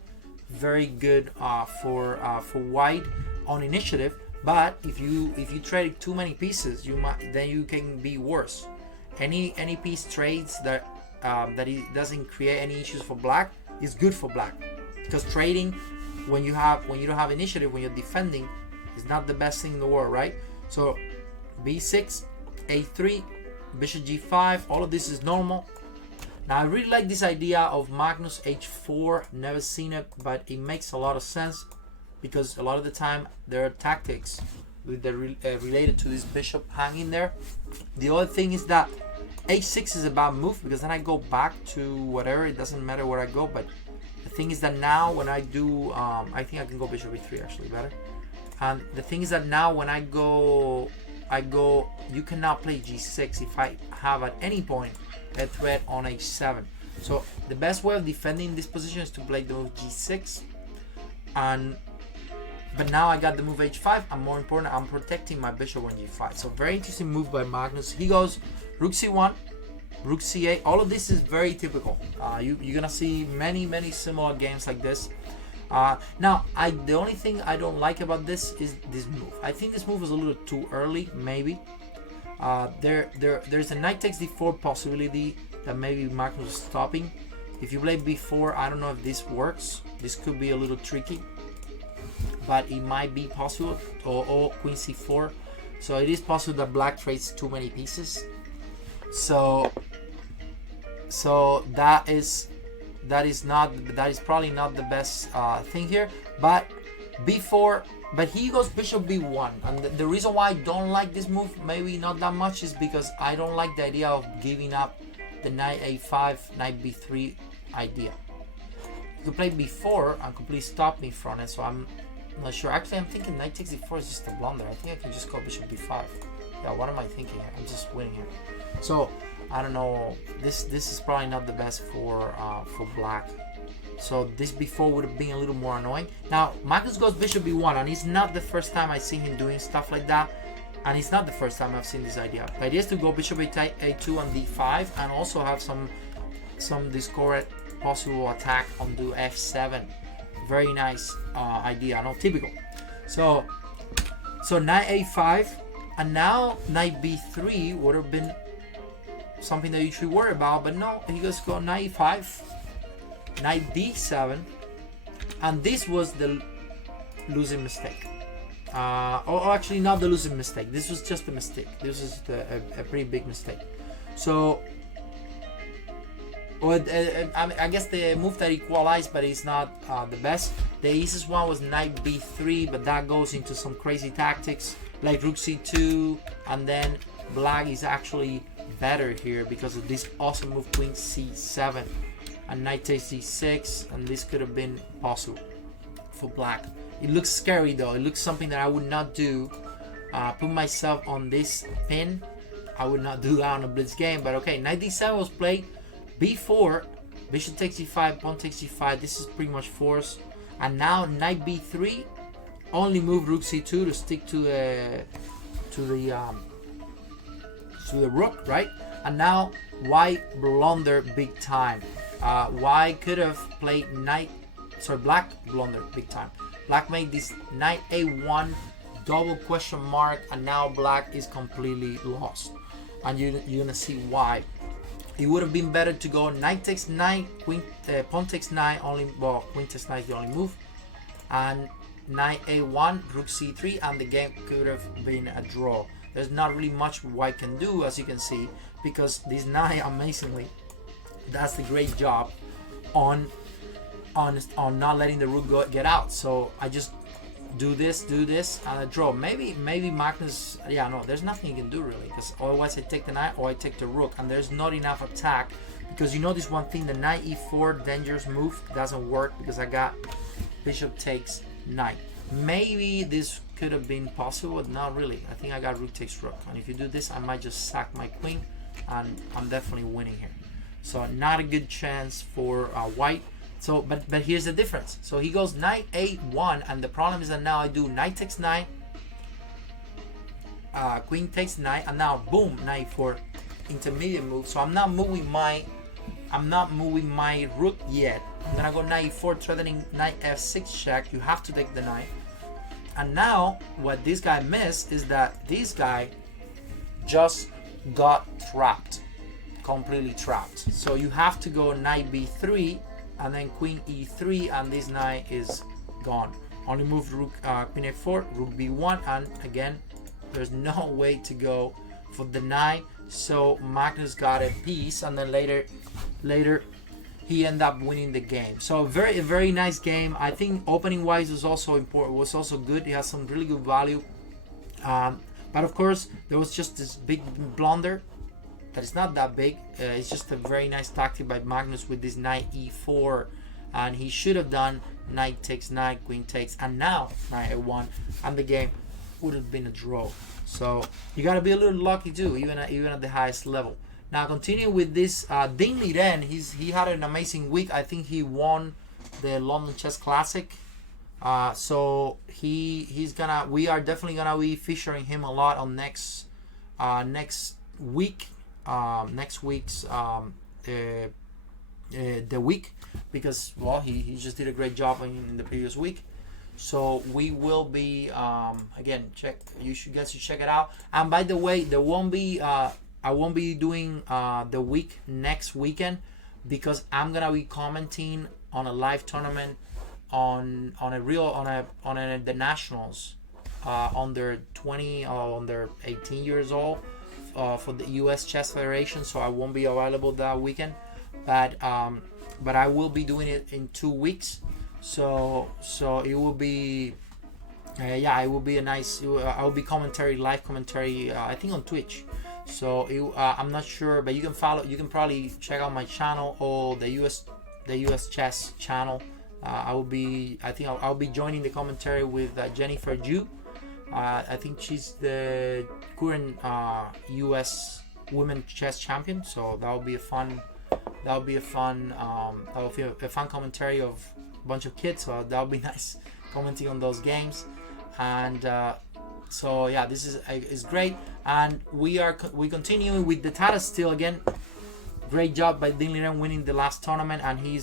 for white on initiative. But if you trade too many pieces, then you can be worse. Any piece trades that it doesn't create any issues for black is good for black, because trading when you don't have initiative, when you're defending, is not the best thing in the world, right? So b6, a3. Bishop g5, all of this is normal. Now I really like this idea of Magnus h4. Never seen it, but it makes a lot of sense because a lot of the time there are tactics with related to this bishop hanging there. The other thing is that h6 is a bad move because then I go back to whatever. It doesn't matter where I go. But the thing is that now when I do, I think I can go bishop e3 actually better. And the thing is that now when I go, you cannot play g6 if I have at any point a threat on h7. So the best way of defending this position is to play the move g6, but now I got the move h5, and more important, I'm protecting my bishop on g5. So very interesting move by Magnus. He goes rook c1, rook c8. All of this is very typical. You're gonna see many similar games like this. Now, the only thing I don't like about this is this move. I think this move is a little too early, maybe. There's a knight takes d4 possibility that maybe Magnus is stopping. If you play b4, I don't know if this works. This could be a little tricky, but it might be possible. Or queen c4. So it is possible that black trades too many pieces. So that is probably not the best thing here. But b4, but he goes bishop b1, and the reason why I don't like this move, maybe not that much, is because I don't like the idea of giving up the knight a5, knight b3 idea. You could play b4 and completely stop me from it, so I'm not sure. Actually, I'm thinking knight takes d4 is just a blunder. I think I can just go bishop b5. Yeah, what am I thinking here? I'm just winning here. So I don't know. This is probably not the best for black. So this before would have been a little more annoying. Now Magnus goes bishop b1, and it's not the first time I've seen him doing stuff like that, and it's not the first time I've seen this idea. The idea is to go bishop a2 on d5, and also have some some discordant possible attack onto f7. Very nice idea, not typical. So knight a5, and now knight b3 would have been something that you should worry about, but no, he just got knight e5, knight d7, and this was the losing mistake. Or actually not the losing mistake, this was just a mistake. This is a pretty big mistake. So I guess the move that equalized, but it's not the best. The easiest one was knight b3, but that goes into some crazy tactics like rook c2, and then black is actually better here because of this awesome move, queen c7, and knight takes d6, and this could have been possible for black. It looks scary though. It looks something that I would not do. Put myself on this pin. I would not do that on a blitz game, but okay. Knight d7 was played. b4, bishop takes e5, pawn takes e5. This is pretty much forced. And now knight b3, only move rook c2 to stick to the rook, right? And now white blunder big time. White could have played black blunder big time. Black made this knight a1 double question mark, and now black is completely lost. And you're gonna see why. It would have been better to go knight takes knight, pawn takes knight, queen takes knight is the only move, and knight a1, rook c3, and the game could have been a draw. There's not really much white can do, as you can see, because this knight amazingly does the great job on not letting the rook get out. So I just do this, and I draw. Maybe Magnus, there's nothing you can do really, because otherwise I take the knight or I take the rook, and there's not enough attack, because you know this one thing, the knight e4 dangerous move doesn't work because I got bishop takes knight. Maybe this could have been possible, but not really. I think I got rook takes rook, and if you do this, I might just sack my queen, and I'm definitely winning here. So not a good chance for white. So, but here's the difference. So he goes knight a1, and the problem is that now I do knight takes knight, queen takes knight, and now boom, knight for intermediate move. So I'm not moving my rook yet. I'm gonna go knight e4, threatening knight f6 check. You have to take the knight. And now what this guy missed is that this guy just got trapped, completely trapped. So you have to go knight b3, and then queen e3, and this knight is gone. Only move rook queen a4, rook b1, and again there's no way to go for the knight. So Magnus got a piece, and then later he ended up winning the game. So a very nice game. I think opening wise was also important, was also good. He has some really good value, but of course there was just this big blunder that is not that big. It's just a very nice tactic by Magnus with this knight e4, and he should have done knight takes knight, queen takes, and now knight a1, and the game would have been a draw. So you got to be a little lucky too, even at the highest level. Now continue with this Ding Liren. He had an amazing week. I think he won the London Chess Classic. So we are definitely gonna be featuring him a lot on next week. Next week's the week, because he just did a great job in the previous week. So we will be again, you guys should check it out. And by the way, there won't be I won't be doing the week next weekend, because I'm gonna be commenting on a live tournament on the nationals under 20 or under 18 years old for the US Chess Federation. So I won't be available that weekend, but I will be doing it in 2 weeks. So it will be it will be a nice. I will be live commentary. I think on Twitch. So I'm not sure, but you can follow. You can probably check out my channel or the US Chess channel. I'll be joining the commentary with Jennifer Ju. I think she's the current US women chess champion. So that'll be a fun commentary of a bunch of kids. So that'll be nice commenting on those games. And so yeah, this is great. And we continue with the Tata Steel again. Great job by Ding Liren winning the last tournament, and he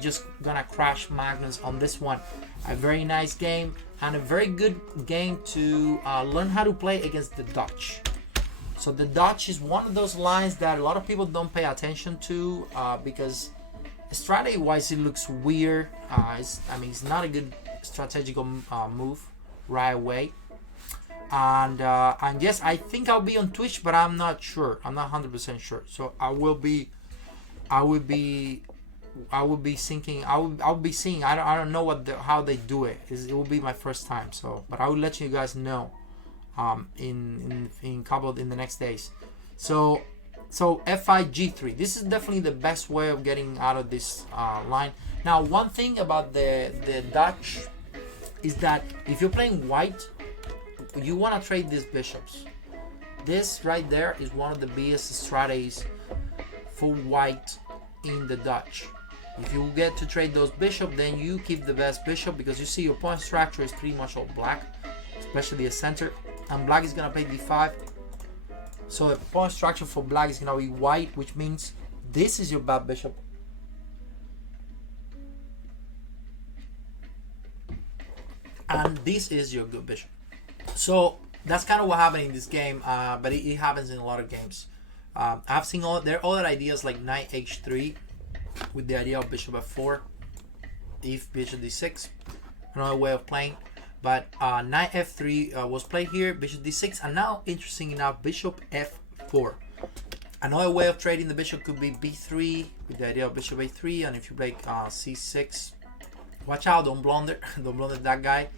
just gonna crash Magnus on this one. A very nice game and a very good game to learn how to play against the Dutch. So the Dutch is one of those lines that a lot of people don't pay attention to because strategy-wise it looks weird. It's not a good strategical move right away. And yes, I think I'll be on Twitch, but I'm not sure. I'm not 100% sure. So I'll be thinking. I'll be seeing. I don't know how they do it. It will be my first time. So, but I will let you guys know in the next days. So F5 G3. This is definitely the best way of getting out of this line. Now, one thing about the Dutch is that if you're playing white, you want to trade these bishops. This right there is one of the biggest strategies for white in the Dutch. If you get to trade those bishops, then you keep the best bishop, because you see your pawn structure is pretty much all black, especially the center, and black is gonna play d5. So the pawn structure for black is gonna be white, which means this is your bad bishop. And this is your good bishop. So that's kind of what happened in this game, but it happens in a lot of games. I've seen there are other ideas like knight h3 with the idea of bishop f4, if bishop d6, another way of playing. But knight f3 was played here, bishop d6, and now, interesting enough, bishop f4. Another way of trading the bishop could be b3 with the idea of bishop a3, and if you play c6, watch out, don't blunder, don't blunder that guy.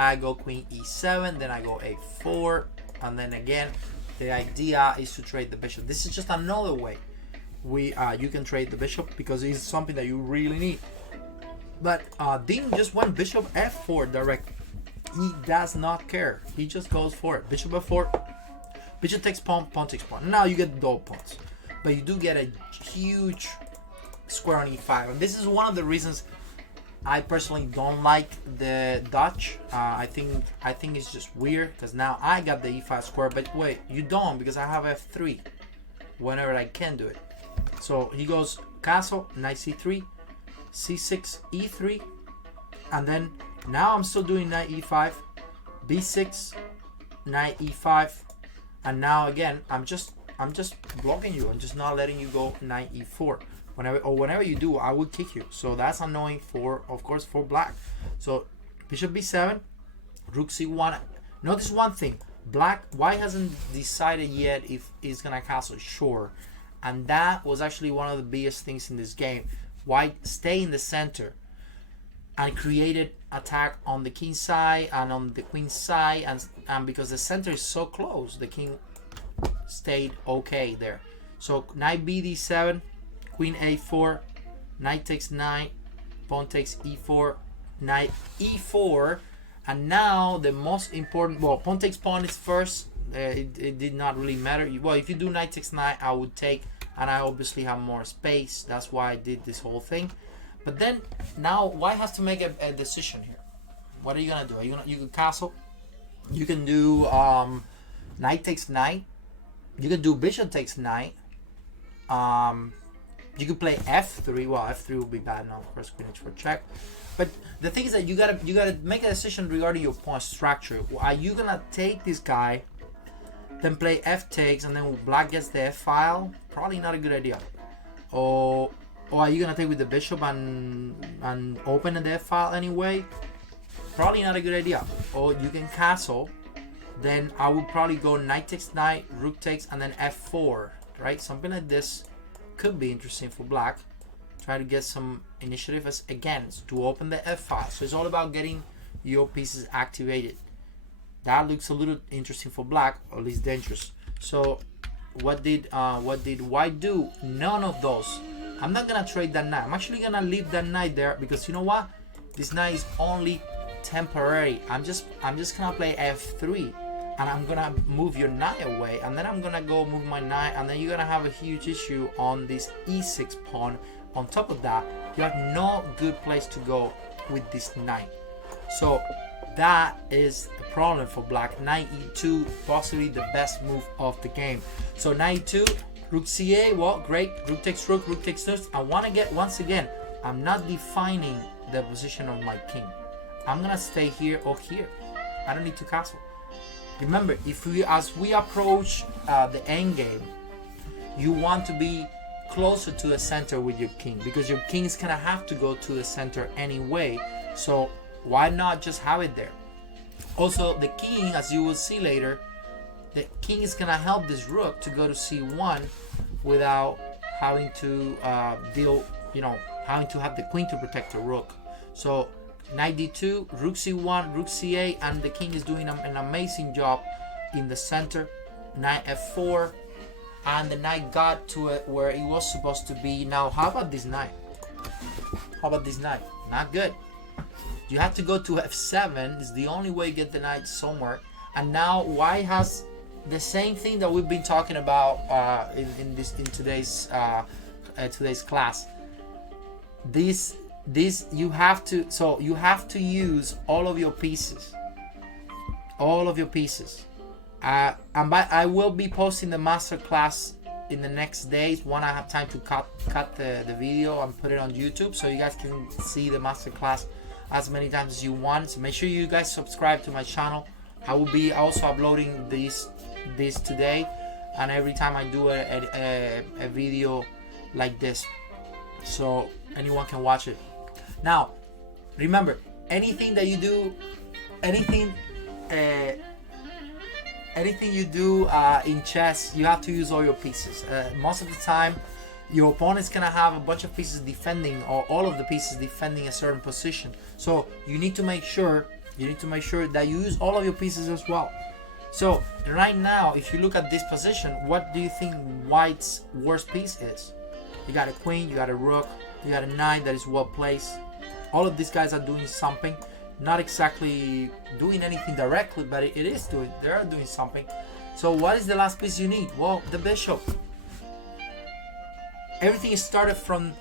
I go queen e7, then I go a4, and then again, the idea is to trade the bishop. This is just another way you can trade the bishop, because it's something that you really need. But Ding just went bishop f4 direct. He does not care. He just goes for it. Bishop f4, bishop takes pawn, pawn takes pawn. Now you get double pawns, but you do get a huge square on e5, and this is one of the reasons I personally don't like the Dutch. I think it's just weird, because now I got the e5 square, but wait, you don't, because I have f3 whenever I can do it. So he goes castle, knight c3, c6, e3, and then now I'm still doing knight e5, b6, knight e5, and now again I'm just blocking you. I'm just not letting you go knight e4. Whenever you do, I would kick you. So that's annoying of course for black. So bishop b7, rook c1. Notice one thing: white hasn't decided yet if he's gonna castle shore, and that was actually one of the biggest things in this game. White stay in the center and created attack on the king side and on the queen side, and because the center is so close, the king stayed okay there. So knight b d7, queen a4, knight takes knight, pawn takes e4, knight e4, and now the most important, well, pawn takes pawn is first. It did not really matter. Well, if you do knight takes knight, I would take, and I obviously have more space. That's why I did this whole thing. But then now white has to make a decision here. What are you gonna do? You can castle. You can do knight takes knight. You can do bishop takes knight. You could play f3. Well, f3 would be bad now. Of course, queen h4 check. But the thing is that you gotta make a decision regarding your pawn structure. Are you gonna take this guy, then play f takes, and then black gets the f file? Probably not a good idea. Or are you gonna take with the bishop and open the f file anyway? Probably not a good idea. Or you can castle. Then I would probably go knight takes knight, rook takes, and then f4. Right? Something like this could be interesting for black. Try to get some initiative as again to open the f file. So it's all about getting your pieces activated. That looks a little interesting for black, or at least dangerous. So what did white do? None of those. I'm not gonna trade that knight. I'm actually gonna leave that knight there, because you know what? This knight is only temporary. I'm just gonna play f3, and I'm gonna move your knight away, and then I'm gonna go move my knight, and then you're gonna have a huge issue on this e6 pawn. On top of that, you have no good place to go with this knight. So that is a problem for black. Knight e2, possibly the best move of the game. So knight e2, Rook ca, well, great. Rook takes rook, rook takes rook. I want to get, once again, I'm not defining the position of my king. I'm gonna stay here or here. I don't need to castle. Remember, as we approach the end game, you want to be closer to the center with your king, because your king is gonna have to go to the center anyway. So why not just have it there? Also, the king, as you will see later, the king is gonna help this rook to go to c1 without having to having to have the queen to protect the rook. So knight d2, rook c1, rook ca, and the king is doing an amazing job in the center. Knight f4, and the knight got to it where it was supposed to be. Now, how about this knight? How about this knight? Not good. You have to go to f7. It's the only way you get the knight somewhere. And now white has the same thing that we've been talking about in today's class. This you have to use all of your pieces. I will be posting the master class in the next days when I have time to cut the video and put it on YouTube, so you guys can see the master class as many times as you want. So make sure you guys subscribe to my channel. I will be also uploading this today, and every time I do a video like this, so anyone can watch it. Now, remember, anything that you do, anything you do in chess, you have to use all your pieces. Most of the time, your opponent's gonna have a bunch of pieces defending, or all of the pieces defending a certain position. So you need to make sure that you use all of your pieces as well. So right now, if you look at this position, what do you think white's worst piece is? You got a queen, you got a rook, you got a knight that is well placed. All of these guys are doing something, not exactly doing anything directly, but they are doing something. So what is the last piece you need? Well, the bishop. Everything started from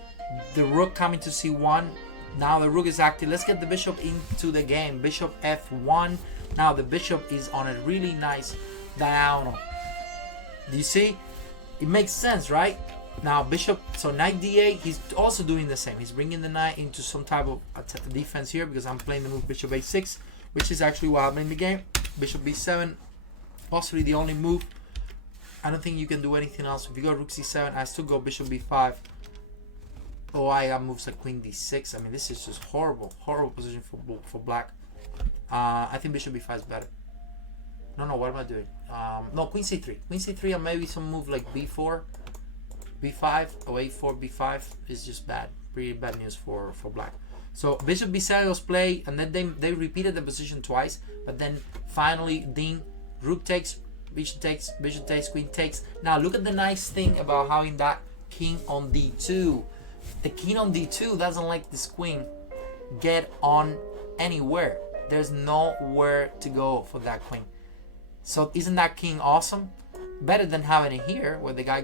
the rook coming to c1. Now the rook is active. Let's get the bishop into the game. Bishop f1. Now the bishop is on a really nice diagonal. Do you see? It makes sense, right? Now bishop, so knight d8, he's also doing the same. He's bringing the knight into some type of defense here, because I'm playing the move bishop a6, which is actually what happened in the game. Bishop b7, possibly the only move. I don't think you can do anything else. If you go rook c7, I still go bishop b5. Oh, I got moves like queen d6. I mean, this is just horrible position for black. I think bishop b5 is better. No, what am I doing? No, queen c3. Queen c3, and maybe some move like b4. b5 or a4, b5 is just bad. Pretty bad news for black. So bishop b7 was played, and then they repeated the position twice, but then finally ding, rook takes, bishop takes, queen takes. Now look at the nice thing about having that king on d2. The king on d2 doesn't let this queen get on anywhere. There's nowhere to go for that queen. So isn't that king awesome? Better than having it here where the guy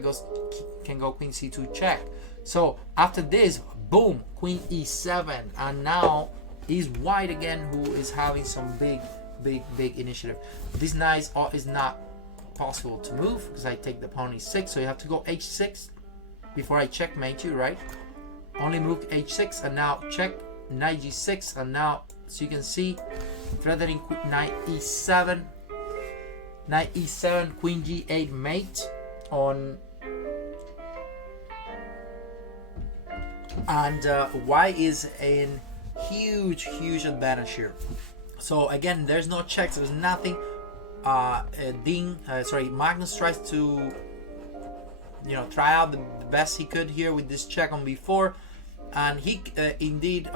can go queen c2 check. So after this, boom, queen e7, and now is white again, who is having some big initiative. This knight is not possible to move because I take the pawn e6, so you have to go h6 before I checkmate you, right? Only move h6, and now check, knight g6, and now, so you can see, threatening knight e7, queen g8 mate on, and white is in huge advantage here. So again, there's no checks, there's nothing. Magnus tries to try out the best he could here with this check on b4, and he indeed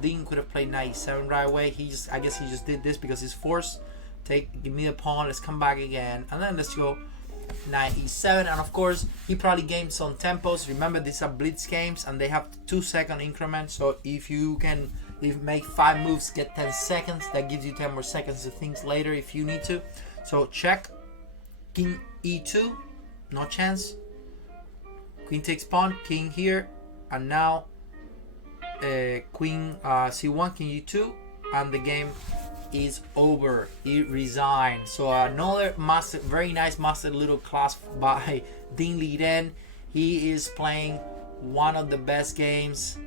Dean could have played knight e7 right away. I guess he just did this because he's forced. Give me the pawn, let's come back again, and then let's go knight e7. And of course he probably gained some tempos. Remember, these are blitz games and they have 2-second increments, so if you make 5 moves, get 10 seconds, that gives you 10 more seconds to think later if you need to. So check, king e2, no chance, queen takes pawn, king here, and now queen c1, king e2, and the game is over. He resigned. So another master, very nice master little class by Ding Liren. He is playing one of the best games.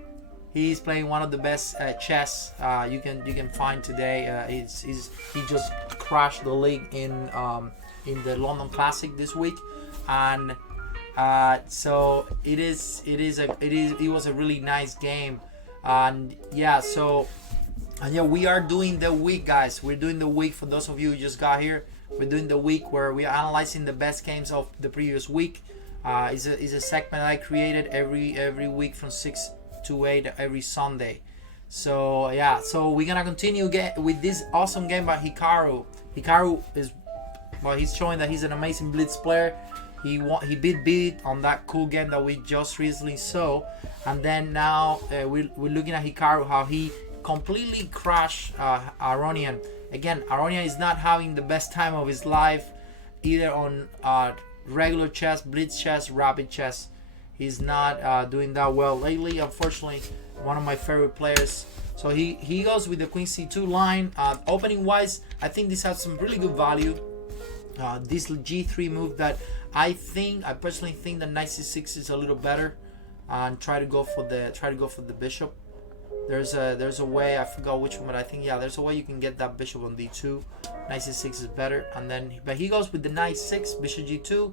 He's playing one of the best chess you can find today. He just crashed the league in the London Classic this week, and so it was a really nice game, and yeah, we are doing the week, guys. We're doing the week for those of you who just got here. We're doing the week where we are analyzing the best games of the previous week. Is a segment I created every week from 6 to 8 every Sunday. So yeah, so we're gonna continue with this awesome game by Hikaru. Hikaru is, well, he's showing that he's an amazing blitz player. He beat on that cool game that we just recently saw, and then now we're looking at Hikaru, how he completely crashed Aronian. Again, Aronian is not having the best time of his life, either on regular chess, blitz chess, rapid chess. He's not doing that well lately, unfortunately. One of my favorite players. So he goes with the Queen C2 line. Opening wise, I think this has some really good value. This G3 move that I personally think that Knight C6 is a little better, and try to go for the bishop. There's a way, I forgot which one, but I think, yeah, there's a way you can get that bishop on D2. Knight C6 is better, and then but he goes with the Knight 6, bishop G2,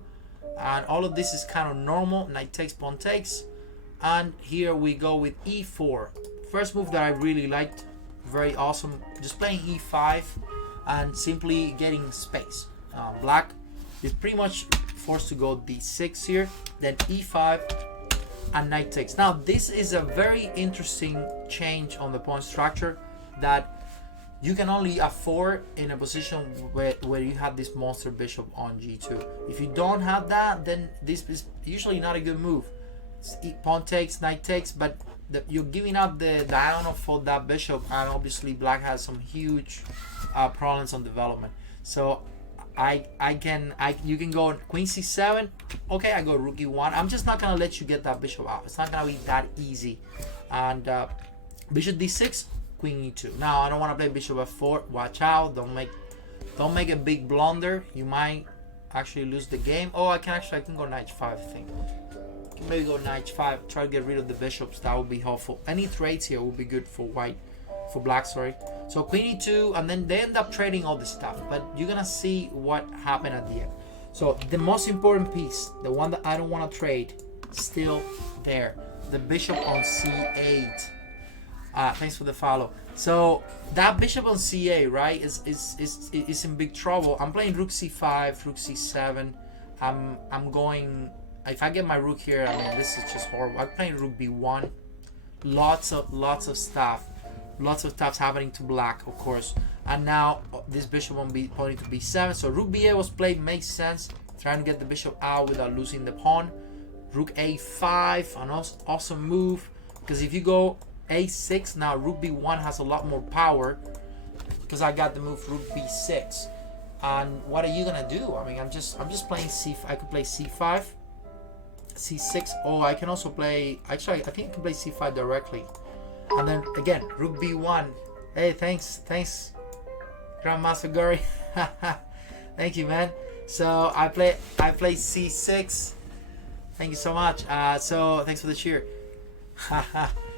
and all of this is kind of normal. Knight takes, pawn takes, and here we go with E4. First move that I really liked, very awesome. Just playing E5 and simply getting space. Black is pretty much forced to go D6 here, then E5 and Knight takes. Now this is a very interesting change on the pawn structure that you can only afford in a position where you have this monster bishop on G2. If you don't have that, then this is usually not a good move. Pawn takes, Knight takes, but you're giving up the diagonal for that bishop, and obviously Black has some huge problems on development. So you can go Queen C7. Okay, I go Rook E1. I'm just not gonna let you get that bishop out. It's not gonna be that easy. And Bishop D6, Queen E2. Now I don't want to play Bishop F4. Watch out! Don't make a big blunder. You might actually lose the game. Oh, I can go Knight 5. I think. Maybe go Knight 5. Try to get rid of the bishops. That would be helpful. Any trades here would be good for Black. Sorry. So Queen E2, and then they end up trading all this stuff. But you're gonna see what happened at the end. So the most important piece, the one that I don't want to trade, still there. The bishop on C8. Thanks for the follow. So that bishop on C8, right, is in big trouble. I'm playing Rook C5, Rook C7. I'm going. If I get my rook here, I mean, this is just horrible. I'm playing Rook B1. Lots of stuff. Lots of stuff's happening to Black, of course. And now this bishop on pointing to B7. So Rook B8 was played, makes sense. Trying to get the bishop out without losing the pawn. Rook A5, an awesome move. Because if you go A6, now Rook B1 has a lot more power. Because I got the move Rook B6. And what are you gonna do? I mean, I'm just playing C. I could play C5, C6. Oh, I can also play. Actually, I think I can play C5 directly. And then again, Rook B1. Hey, thanks, Grandmaster Guri. Thank you, man. So I play C6. Thank you so much. So thanks for the cheer.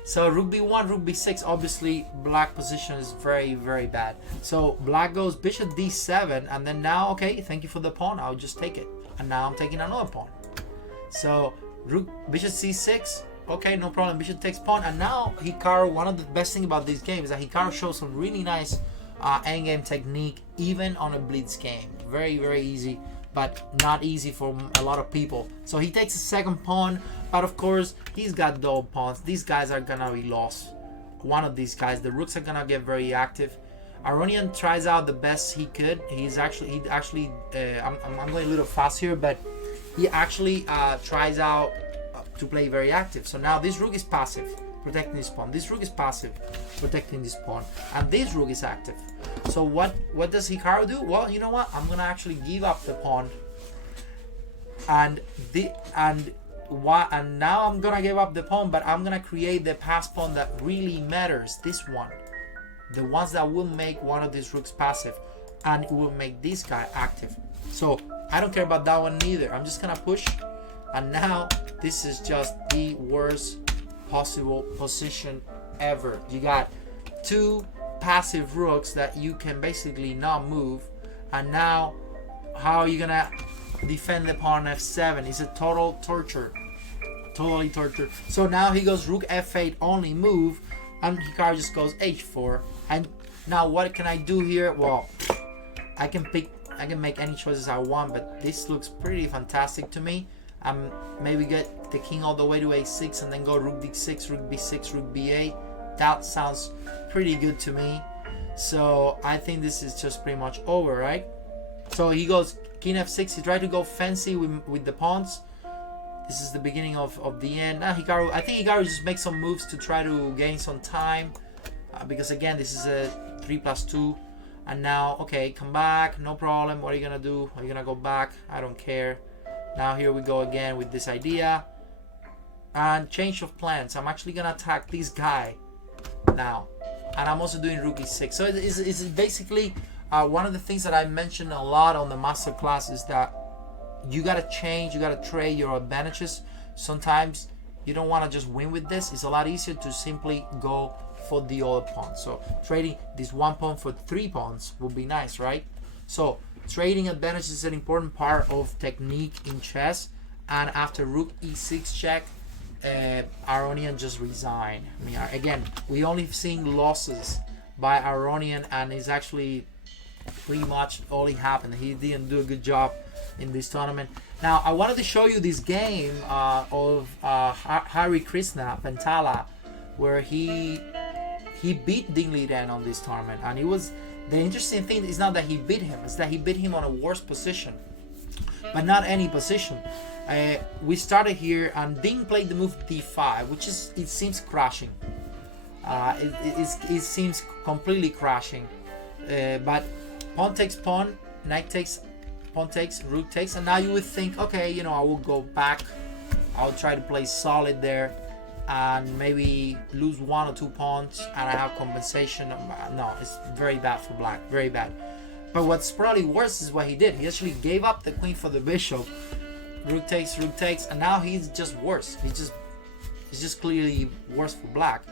So Rook B1, Rook B6. Obviously, Black position is very, very bad. So Black goes Bishop D7, and then now, okay, thank you for the pawn. I'll just take it, and now I'm taking another pawn. So Rook Bishop C6. Okay, no problem. Bishop takes pawn, and now Hikaru. One of the best things about this game is that Hikaru shows some really nice endgame technique, even on a blitz game. Very, very easy, but not easy for a lot of people. So he takes a second pawn, but of course he's got double pawns. These guys are gonna be lost. One of these guys, the rooks are gonna get very active. Aronian tries out the best he could. I'm going a little fast here, but he actually tries out to play very active. So now this rook is passive, protecting this pawn. This rook is passive, protecting this pawn, and this rook is active. So what does Hikaru do? Well, you know what? I'm gonna actually give up the pawn, and now I'm gonna give up the pawn, but I'm gonna create the pass pawn that really matters. This one. the ones that will make one of these rooks passive, and it will make this guy active. So I don't care about that one either. I'm just gonna push, and now this is just the worst possible position ever. You got two passive rooks that you can basically not move, and now how are you gonna defend the pawn on f7? It's a total torture, totally torture. So now he goes rook f8 only move, and Hikaru just goes h4. And now what can I do here? Well, I can make any choices I want, but this looks pretty fantastic to me. Maybe get the king all the way to a6 and then go rook d6, rook b6, rook b8. That sounds pretty good to me. So I think this is just pretty much over, right? So he goes king f6. He tried to go fancy with the pawns. This is the beginning of the end. Now Hikaru, I think Hikaru just makes some moves to try to gain some time, because again this is a 3+2. And now, okay, come back, no problem. What are you gonna do? Are you gonna go back? I don't care. Now here we go again with this idea. And change of plans. I'm actually gonna attack this guy now. And I'm also doing rook e6. So it's basically one of the things that I mentioned a lot on the master class is that you gotta change, you gotta trade your advantages. Sometimes you don't wanna just win with this. It's a lot easier to simply go for the other pawn. So trading this one pawn for 3 pawns would be nice, right? So trading advantages is an important part of technique in chess. And after rook e6 check, Aronian just resigned. I mean, again, we only seen losses by Aronian, and it's actually pretty much all he happened. He didn't do a good job in this tournament. Now, I wanted to show you this game of Hari Krishna Pentala, where he beat Ding Liren on this tournament. And it was, the interesting thing is not that he beat him, it's that he beat him on a worse position, but not any position. We started here, and Ding played the move d5, which is, it seems crashing. It seems completely crashing. But pawn takes pawn, knight takes, pawn takes, rook takes, and now you would think, okay, you know, I will go back, I'll try to play solid there, and maybe lose 1 or 2 pawns, and I have compensation. No, it's very bad for black, very bad. But what's probably worse is what he did. He actually gave up the queen for the bishop. Rook takes, and now he's just worse. He's just clearly worse for black.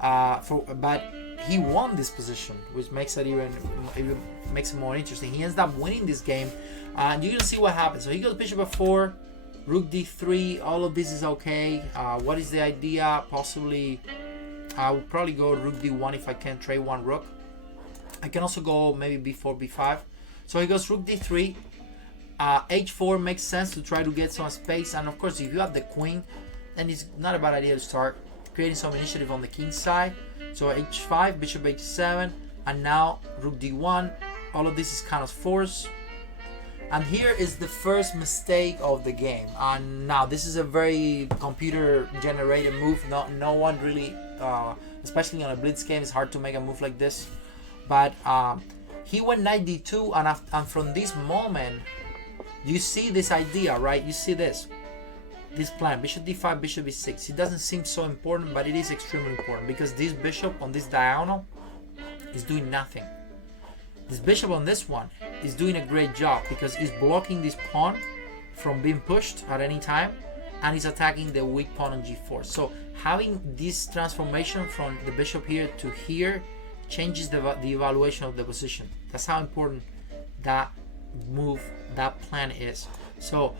But he won this position, which makes it even makes it more interesting. He ends up winning this game, and you can see what happens. So he goes bishop f4, rook d3. All of this is okay. What is the idea? Possibly, I would probably go rook d1 if I can trade 1 rook. I can also go maybe b4, b5. So he goes rook d3. H4 makes sense to try to get some space, and of course if you have the queen, then it's not a bad idea to start creating some initiative on the king side. So h5, bishop h7, and now rook d1. All of this is kind of forced, and here is the first mistake of the game. And now this is a very computer generated move. No one really, especially on a blitz game, it's hard to make a move like this. But he went knight d2, and from this moment you see this idea, right? You see this plan, bishop d5, bishop e6. It doesn't seem so important, but it is extremely important, because this bishop on this diagonal is doing nothing. This bishop on this one is doing a great job, because it's blocking this pawn from being pushed at any time, and he's attacking the weak pawn on g4. So having this transformation from the bishop here to here changes the evaluation of the position. That's how important that move, that plan is. So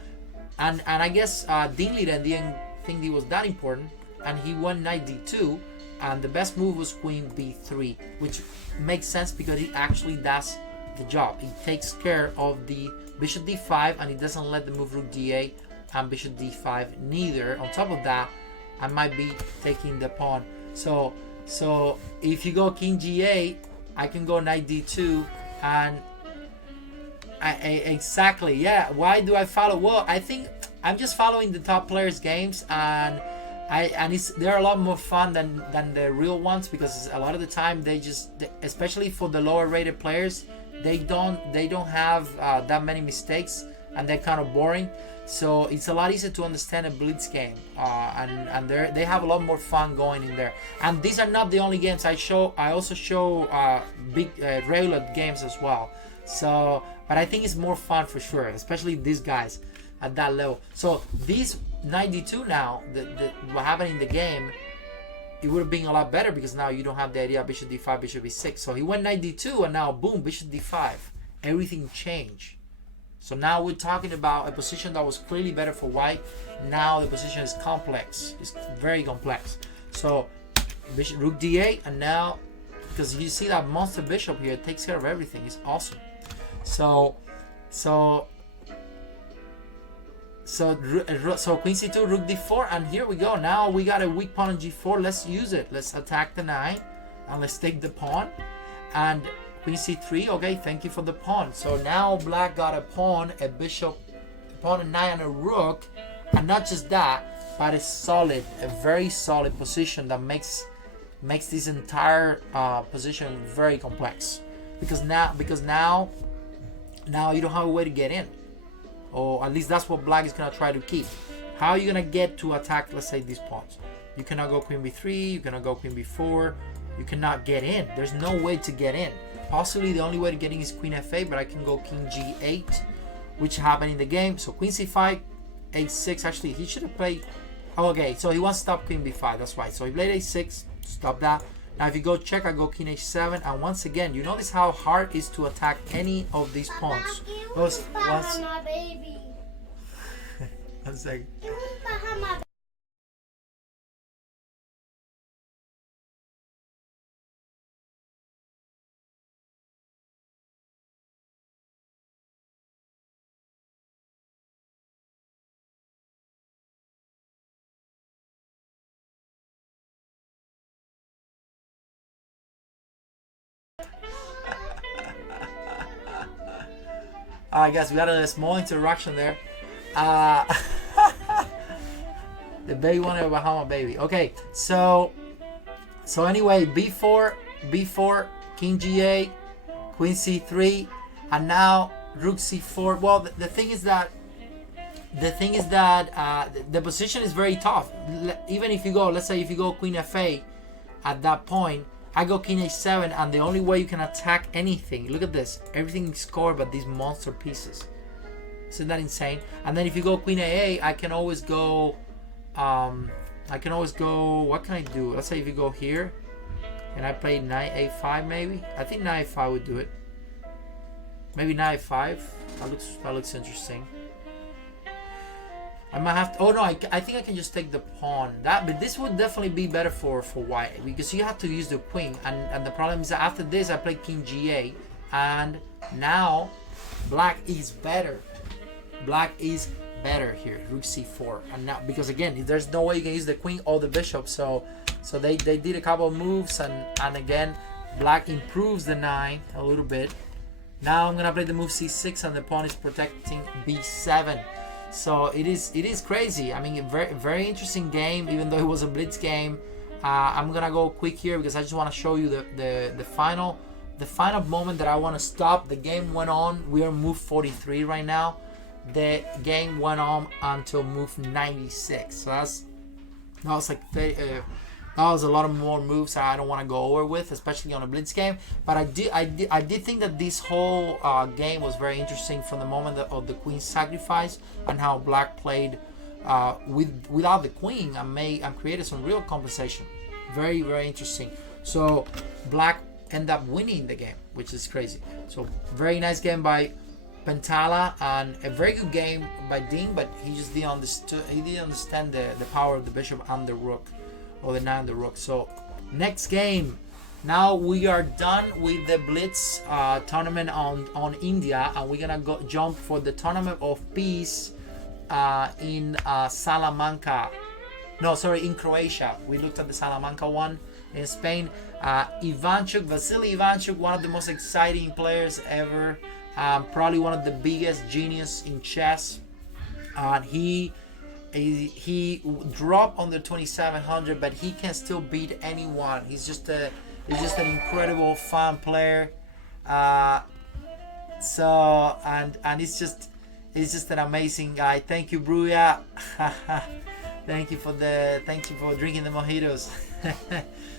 and I guess Ding Liren didn't think it was that important, and he went knight d2, and the best move was queen b3, which makes sense because it actually does the job. It takes care of the bishop d5, and it doesn't let the move rook d8 and bishop d5 neither. On top of that, I might be taking the pawn. So if you go king g8, I can go knight d2, and exactly, yeah. Why do I follow? Well, I think I'm just following the top players' games, and they're a lot more fun than the real ones, because a lot of the time they especially for the lower rated players, they don't have that many mistakes, and they're kind of boring. So it's a lot easier to understand a blitz game, and they have a lot more fun going in there. And these are not the only games I also show big regular games as well. So, but I think it's more fun for sure, especially these guys at that level. So these 92 now, what happened in the game, it would have been a lot better because now you don't have the idea of bishop d5, bishop e6. So he went 92, and now boom, bishop d5. Everything changed. So now we're talking about a position that was clearly better for white. Now the position is complex. It's very complex. So bishop, rook d8, and now, because you see that monster bishop here, it takes care of everything. It's awesome. So queen c2, rook d4, and here we go. Now we got a weak pawn on g4. Let's use it. Let's attack the 9, and let's take the pawn. And queen c3. Okay, thank you for the pawn. So now black got a pawn, a bishop, a pawn, a 9, and a rook, and not just that, but it's solid, a very solid position that makes this entire position very complex. Because now you don't have a way to get in. Or at least that's what black is going to try to keep. How are you going to get to attack, let's say, these pawns? You cannot go queen b3, you cannot go queen b4, you cannot get in. There's no way to get in. Possibly the only way to get in is queen f8, but I can go king g8, which happened in the game. So queen c5, a6, actually he should have played, oh, okay, so he wants to stop queen b5, that's right. So he played a6, stop that. Now if you go check, I go king h7, and once again, you notice how hard it is to attack any of these pawns. One second. Alright guys, we got a small interaction there. The baby wanted a Bahama baby. Okay, so anyway, b4, king g8, queen c3, and now rook c4. Well, the thing is that the position is very tough. Even if you go, let's say if you go queen f8 at that point, I go king h7, and the only way you can attack anything, look at this, everything is scored but these monster pieces. Isn't that insane? And then if you go queen a8, I can always go what can I do? Let's say if you go here and I play knight a5, maybe. I think knight a5 would do it. Maybe knight a5. That looks interesting. I might have to, oh no, I think I can just take the pawn. But this would definitely be better for white, because you have to use the queen, and the problem is that after this I play king g8, and now black is better. Black is better here, rook c4, and now because again there's no way you can use the queen or the bishop, so they did a couple of moves, and again black improves the 9 a little bit. Now I'm gonna play the move c6, and the pawn is protecting b7. So it is crazy. I mean, a very interesting game, even though it was a blitz game. I'm gonna go quick here because I just want to show you the final moment that I want to stop. The game went on. We are move 43 right now. The game went on until move 96. So that was like that was a lot of more moves that I don't want to go over with, especially on a blitz game. But I did think that this whole game was very interesting from the moment of the queen sacrifice, and how black played without the queen and created some real compensation. Very interesting. So black ended up winning the game, which is crazy. So very nice game by Pentala, and a very good game by Dean, but he just didn't understand the power of the bishop and the rook, or the 9 and the rook. So next game, now we are done with the blitz tournament on India, and we're gonna jump for the tournament of peace in Salamanca. No, sorry, in Croatia. We looked at the Salamanca one in Spain. Vasily Ivanchuk, one of the most exciting players ever. Probably one of the biggest genius in chess. He dropped under 2700, but he can still beat anyone. He's just an incredible fun player. So it's He's just an amazing guy. Thank you, Bruya. Thank you for drinking the mojitos.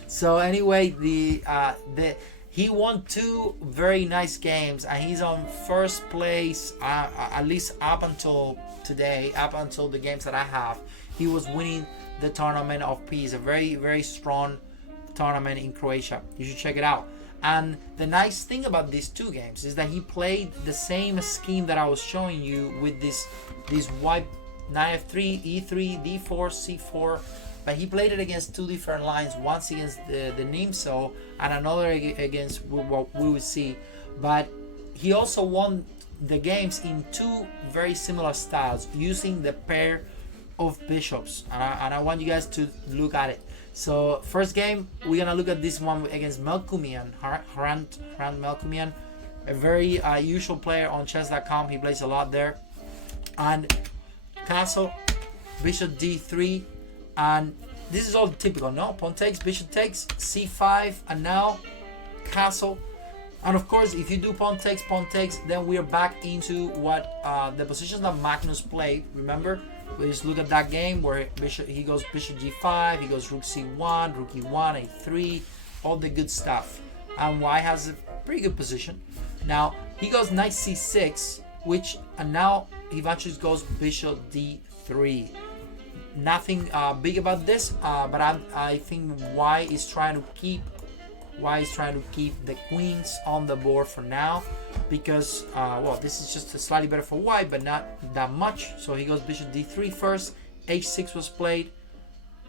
So anyway, he won 2 very nice games, and he's on first place at least up until today, up until the games that I have. He was winning the Tournament of Peace, a very, very strong tournament in Croatia. You should check it out. And the nice thing about these 2 games is that he played the same scheme that I was showing you with these white knight f3, e3, d4, c4. But he played it against 2 different lines, once against the Nimzo and another against what we would see. But he also won the games in 2 very similar styles, using the pair of bishops. And I want you guys to look at it. So first game, we're gonna look at this one against Melkumian, Hrant Melkumian, a very usual player on chess.com. He plays a lot there. And castle, bishop d3, and this is all typical, no? Pawn takes, bishop takes, c5, and now castle. And of course, if you do pawn takes, then we are back into what the positions that Magnus played. Remember, we just look at that game where he goes bishop g5, he goes rook c1, rook e1, a3, all the good stuff. And White has a pretty good position. Now he goes knight c6, and now Ivanchuk goes bishop d3. Nothing big about this, but I think White is trying to keep the queens on the board for now, because well, this is just slightly better for White, but not that much. So he goes bishop d3 first, h6 was played,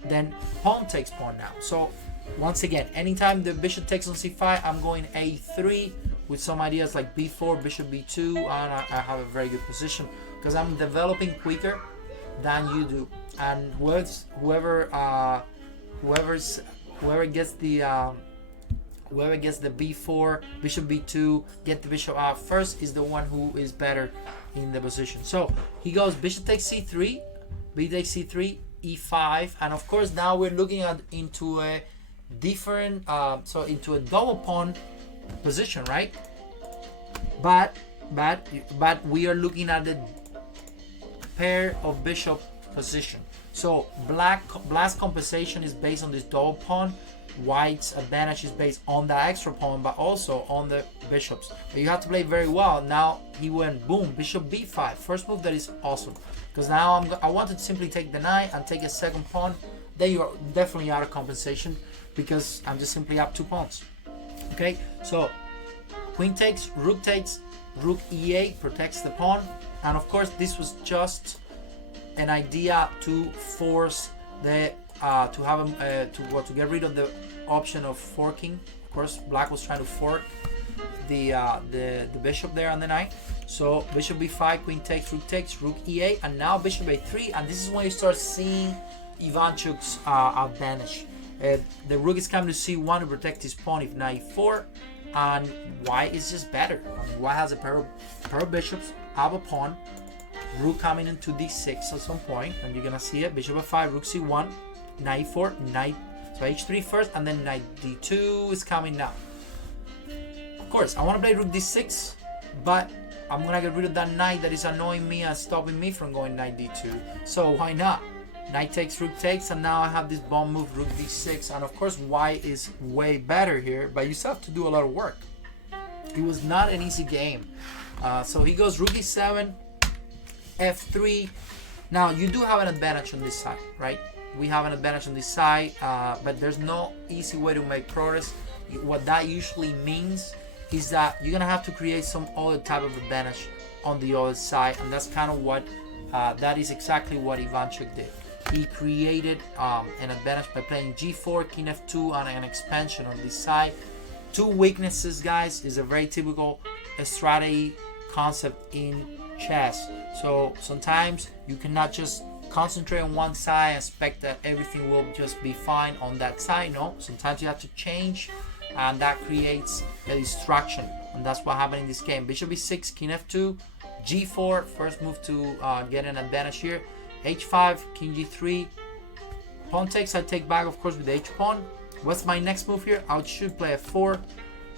then pawn takes pawn now. So once again, anytime the bishop takes on c5, I'm going a3 with some ideas like b4, bishop b2, and I have a very good position because I'm developing quicker than you do. And whoever gets the b4, bishop b2, get the bishop out first is the one who is better in the position. So he goes bishop takes c3, b takes c3, e5, and of course now we're looking into a different into a double pawn position, right? But we are looking at the pair of bishop position. So Black's compensation is based on this double pawn. White's advantage is based on the extra pawn, but also on the bishops. But you have to play very well. Now he went boom, bishop b5. First move that is awesome, because now I want to simply take the knight and take a second pawn. Then you're definitely out of compensation because I'm just simply up 2 pawns. Okay, so queen takes, rook e8 protects the pawn, and of course this was just an idea to force the to get rid of the option of forking. Of course, Black was trying to fork the bishop there on the knight. So bishop b5, queen takes, rook e8, and now bishop a3, and this is when you start seeing Ivanchuk's advantage. The rook is coming to c1 to protect his pawn if knight e4, and White is just better. I mean, White has a pair of bishops, have a pawn, rook coming into d6 at some point, and you're gonna see it. Bishop f5, rook c1, knight e4, so h3 first, and then knight d2 is coming now. Of course, I want to play rook d6, but I'm gonna get rid of that knight that is annoying me and stopping me from going knight d2. So why not? Knight takes, rook takes, and now I have this bomb move, rook d6, and of course White is way better here, but you still have to do a lot of work. It was not an easy game. So he goes rook e7, f3. Now you do have an advantage on this side, right? We have an advantage on this side, but there's no easy way to make progress. What that usually means is that you're gonna have to create some other type of advantage on the other side, and that's kind of what that is exactly what Ivanchuk did. He created an advantage by playing g4, king f2, and an expansion on this side. 2 weaknesses, guys, is a very typical strategy concept in chess. So sometimes you cannot just concentrate on one side and expect that everything will just be fine on that side. No, sometimes you have to change, and that creates a distraction, and that's what happened in this game. Bishop e6, king f2, g4, first move to get an advantage here. h5, king g3, pawn takes, I take back of course with the h pawn. What's my next move here? I should play f4.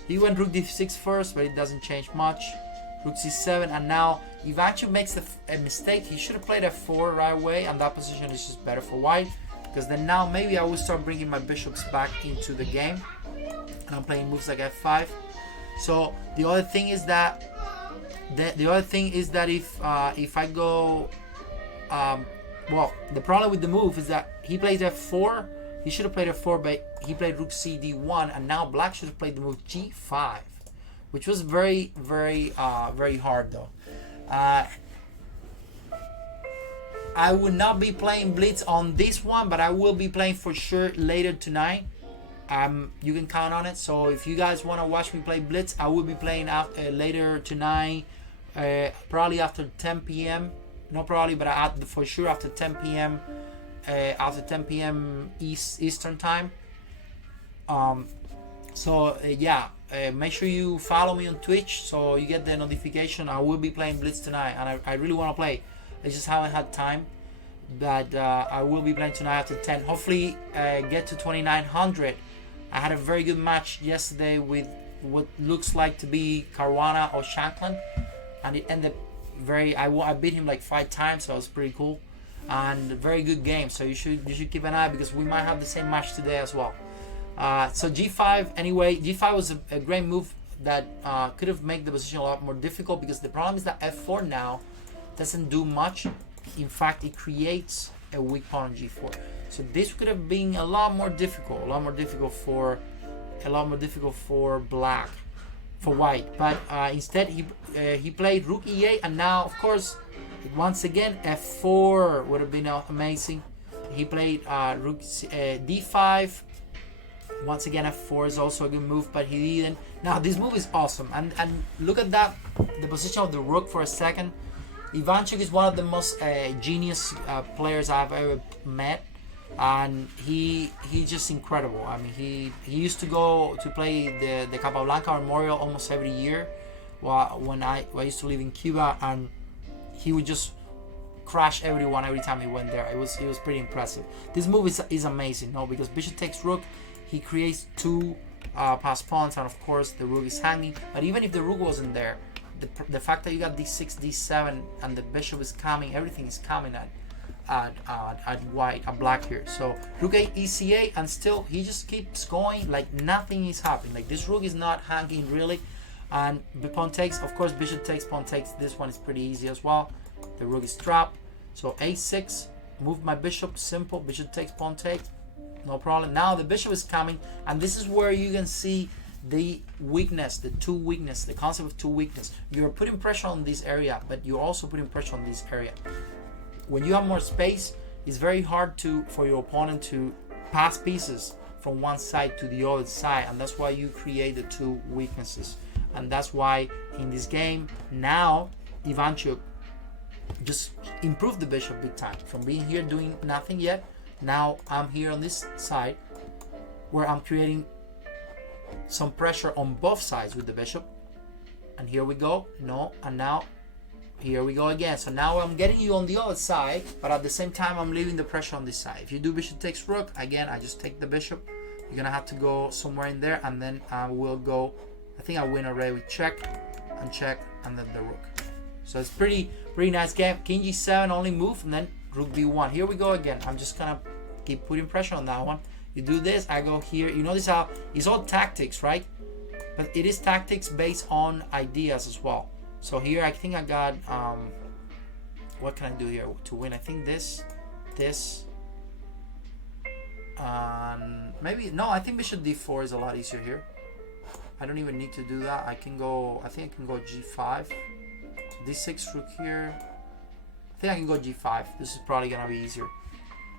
He went rook d6 first, but it doesn't change much. rook c7, and now Ivanchuk makes a mistake. He should have played f4 right away, and that position is just better for white, because then now maybe I will start bringing my bishops back into the game, and I'm playing moves like f5. So the other thing is that if I go well, the problem with the move is that he plays f4. He should have played f4, but he played rook c d1, and now black should have played the move g5, which was very hard though. I will not be playing blitz on this one, but I will be playing for sure later tonight. You can count on it. So if you guys want to watch me play blitz, I will be playing later tonight, probably after 10 p.m. Not probably, but for sure after 10 p.m. After 10 p.m. Eastern time. Make sure you follow me on Twitch so you get the notification. I will be playing blitz tonight, and I really want to play. I just haven't had time, but I will be playing tonight after 10. Hopefully get to 2900. I had a very good match yesterday with what looks like to be Caruana or Shankland, and it ended I beat him like 5 times, so it was pretty cool, and a very good game. So you should keep an eye, because we might have the same match today as well. So g5, anyway, g5 was a great move that could have made the position a lot more difficult, because the problem is that f4 now doesn't do much. In fact, it creates a weak pawn on g4. So this could have been a lot more difficult for black, for white. But instead he played rook e8, and now of course once again f4 would have been amazing. He played rook d5. Once again f4 is also a good move, but he didn't. Now this move is awesome, and look at that, the position of the rook for a second. Ivanchuk is one of the most genius players I've ever met, and he's just incredible. I mean, he used to go to play the Capablanca Memorial almost every year when I used to live in Cuba, and he would just crash everyone every time he went there. It was pretty impressive. This move is amazing, no? Because bishop takes rook, he creates 2 passed pawns, and of course the rook is hanging. But even if the rook wasn't there, the fact that you got d6, d7, and the bishop is coming, everything is coming at black here. So rook 8, ec8, and still he just keeps going like nothing is happening. Like this rook is not hanging really, and the pawn takes. Of course, bishop takes, pawn takes. This one is pretty easy as well. The rook is trapped. So a6, move my bishop, simple. Bishop takes, pawn takes, no problem. Now the bishop is coming, and this is where you can see the weakness, the concept of two weakness. You're putting pressure on this area, but you're also putting pressure on this area. When you have more space, it's very hard for your opponent to pass pieces from one side to the other side, and that's why you create the 2 weaknesses. And that's why in this game now Ivanchuk just improved the bishop big time, from being here doing nothing yet. Now I'm here on this side where I'm creating some pressure on both sides with the bishop, and here we go, no, and now here we go again. So now I'm getting you on the other side, but at the same time I'm leaving the pressure on this side. If you do bishop takes rook, again I just take the bishop. You're gonna have to go somewhere in there, and then I will go, I think I win already with check, and then the rook. So it's pretty nice game. King g7 only move, and then rook b1. Here we go again. I'm just gonna keep putting pressure on that one. You do this, I go here. You notice how it's all tactics, right? But it is tactics based on ideas as well. So here I think I got what can I do here to win? I think this, and maybe no. I think bishop d4 is a lot easier here. I don't even need to do that. I think I can go g5, d6 rook here. I think I can go g5. This is probably gonna be easier.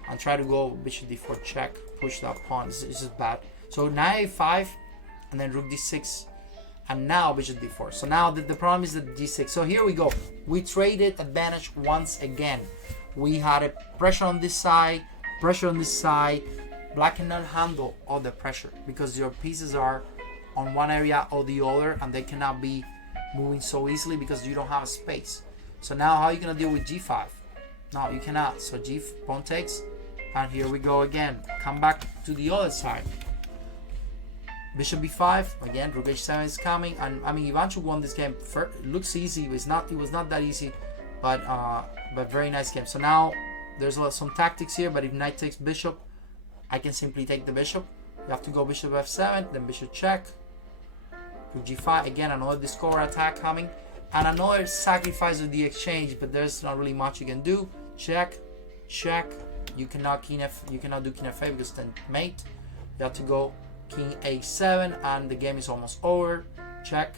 I'll try to go bishop d4 check, push that pawn. This is bad. So knight a5, and then rook d6, and now bishop d4. So now the problem is the d6. So here we go. We traded advantage once again. We had a pressure on this side, pressure on this side. Black cannot handle all the pressure because your pieces are on one area or the other, and they cannot be moving so easily because you don't have a space. So now how are you gonna deal with g5? No, you cannot. So pawn takes, and here we go again. Come back to the other side. Bishop b5 again. Rook h7 is coming, and I mean Ivanchuk won this game. It looks easy, but it was not that easy, but very nice game. So now there's some tactics here, but if knight takes bishop, I can simply take the bishop. You have to go bishop f7, then bishop check, rook g5 again. Another discover attack coming, and another sacrifice of the exchange, but there's not really much you can do. Check, check. You cannot do king f8 because then mate. You have to go king a7, and the game is almost over. Check,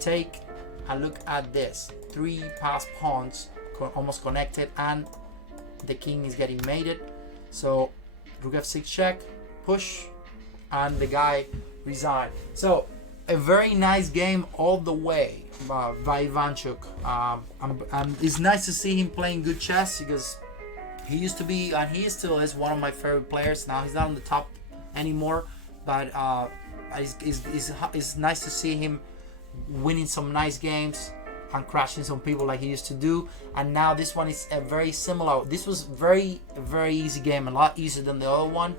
take, and look at this. 3 passed pawns almost connected, and the king is getting mated. So rook f6 check, push, and the guy resigned. So a very nice game all the way by Ivanchuk. It's nice to see him playing good chess, because he used to be, and he still is, one of my favorite players. Now he's not on the top anymore, but it's nice to see him winning some nice games and crashing some people like he used to do. And now this one is a very similar. This was very easy game, a lot easier than the other one,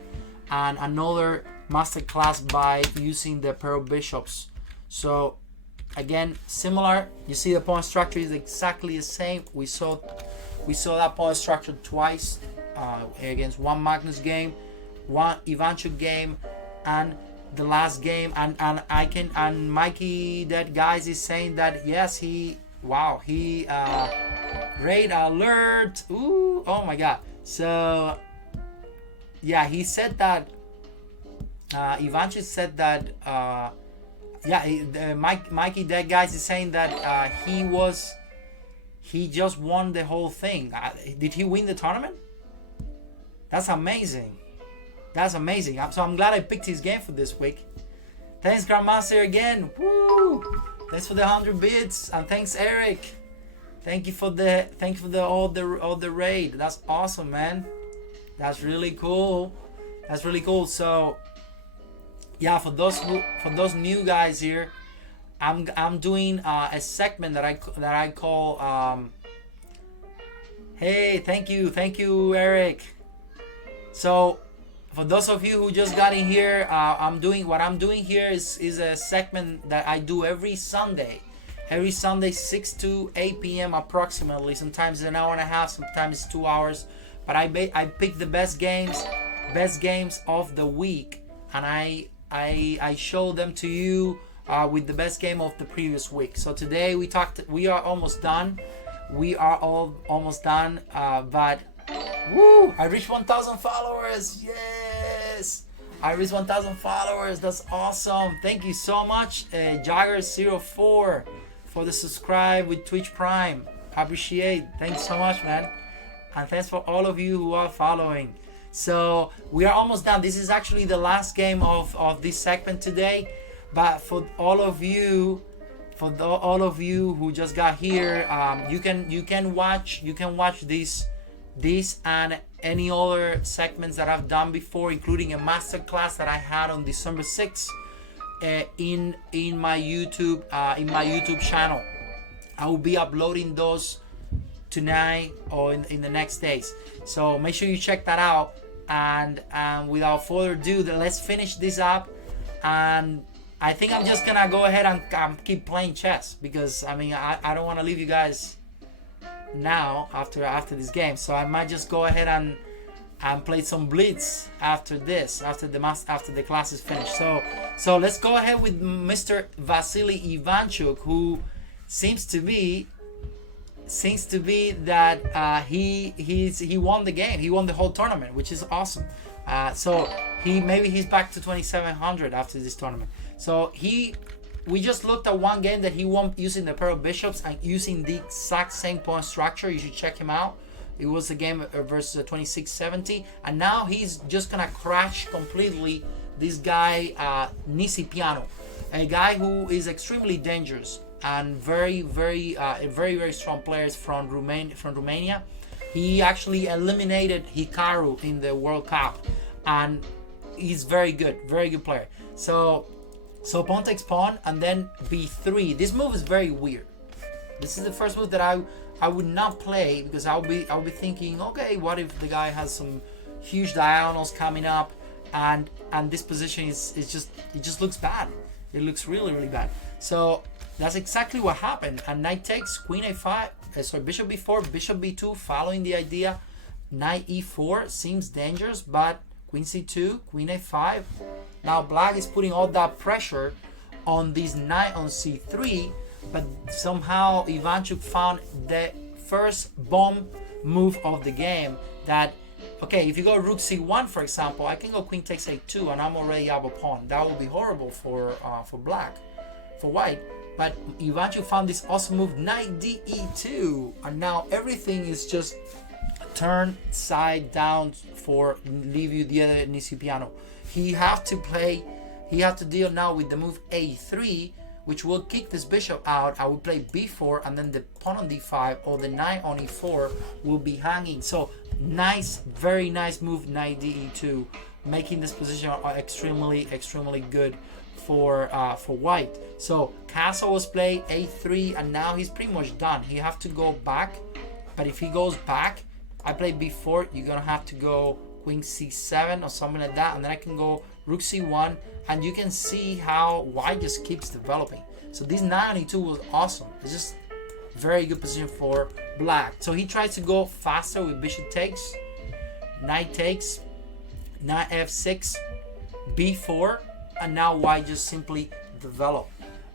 and another masterclass by using the pair of bishops. So again, similar. You see the pawn structure is exactly the same. We saw that pawn structure twice against one Magnus game, one Ivanchuk game, and the last game. And Mikey that guys is saying that yes, raid alert. Ooh, oh my god. So yeah, he said that Ivanchuk said that Mikey that guys is saying that he just won the whole thing. Did he win the tournament? That's amazing. That's amazing. So I'm glad I picked his game for this week. Thanks, Grandmaster, again. Woo! Thanks for the 100 bits, and thanks, Eric. Thank you for all the raid. That's awesome, man. That's really cool. That's really cool. So yeah, for those new guys here, I'm doing a segment that I call hey, thank you, Eric. So for those of you who just got in here, what I'm doing here is a segment that I do every Sunday 6 to 8 p.m. approximately. Sometimes it's an hour and a half, sometimes it's 2 hours, but I pick the best games of the week, and I show them to you with the best game of the previous week. So today we are almost done. We are all almost done, but woo! I reached 1,000 followers. Yes! I reached 1,000 followers. That's awesome. Thank you so much, Jagger04, for the subscribe with Twitch Prime. I appreciate. Thanks so much, man. And thanks for all of you who are following. So we are almost done. This is actually the last game of this segment today. But for all of you who just got here, you can watch this and any other segments that I've done before, including a masterclass that I had on December 6th in my YouTube channel. I will be uploading those tonight or in the next days. So make sure you check that out. And without further ado, let's finish this up. And I think I'm just gonna go ahead and keep playing chess, because I mean I don't want to leave you guys now after this game. So I might just go ahead and play some blitz after this, after the class is finished. So let's go ahead with Mr. Vasily Ivanchuk, who seems to be that he won the game. He won the whole tournament, which is awesome. So he's back to 2,700 after this tournament. So we just looked at one game that he won using the pair of bishops and using the exact same pawn structure. You should check him out. It was a game versus 2670, and now he's just gonna crash completely this guy Nisipiano, a guy who is extremely dangerous and very strong players from Romania. He actually eliminated Hikaru in the World Cup, and he's very good player. So pawn takes pawn and then b3. This move is very weird. This is the first move that I would not play, because I'll be thinking, okay, what if the guy has some huge diagonals coming up and this position is just, it just looks bad. It looks really, really bad. So that's exactly what happened. And knight takes, queen a5, sorry, bishop b4, bishop b2, following the idea. Knight e4 seems dangerous, but queen c2, queen a5. Now black is putting all that pressure on this knight on c3, but somehow Ivanchuk found the first bomb move of the game. That, okay, if you go rook c1, for example, I can go queen takes a2 and I'm already up a pawn. That would be horrible for black, for white. But Ivanchuk found this awesome move, knight de2, and now everything is just turned side down for Livio Nisipiano. He have to deal now with the move a3, which will kick this bishop out. I will play b4, and then the pawn on d5 or the knight on e4 will be hanging. So nice, very nice move, knight de2, making this position extremely, extremely good for white. So castle was played, a3, and now he's pretty much done. He have to go back, but if he goes back, I play b4, you're gonna have to go queen c7 or something like that, and then I can go rook c1, and you can see how white just keeps developing. So this knight on e2 was awesome. It's just very good position for black. So he tries to go faster with bishop takes, knight takes, knight f6, b4, and now white just simply develop.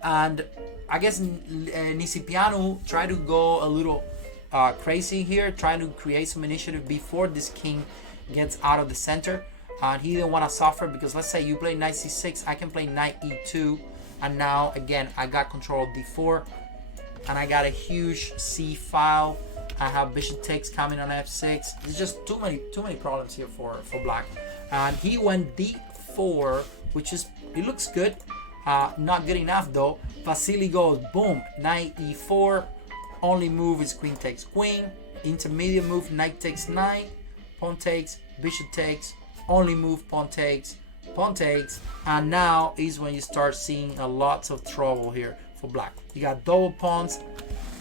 And I guess Nisipiano tried to go a little crazy here, trying to create some initiative before this king gets out of the center. And he didn't want to suffer, because let's say you play knight c6, I can play knight e2, and now again I got control of d4, and I got a huge c file. I have bishop takes coming on f6. There's just too many problems here for black. And he went d4, which is, it looks good, not good enough though. Vasily goes boom, knight e4. Only move is queen takes queen. Intermediate move, knight takes knight, pawn takes, bishop takes. Only move, pawn takes, and now is when you start seeing a lot of trouble here for black. You got double pawns,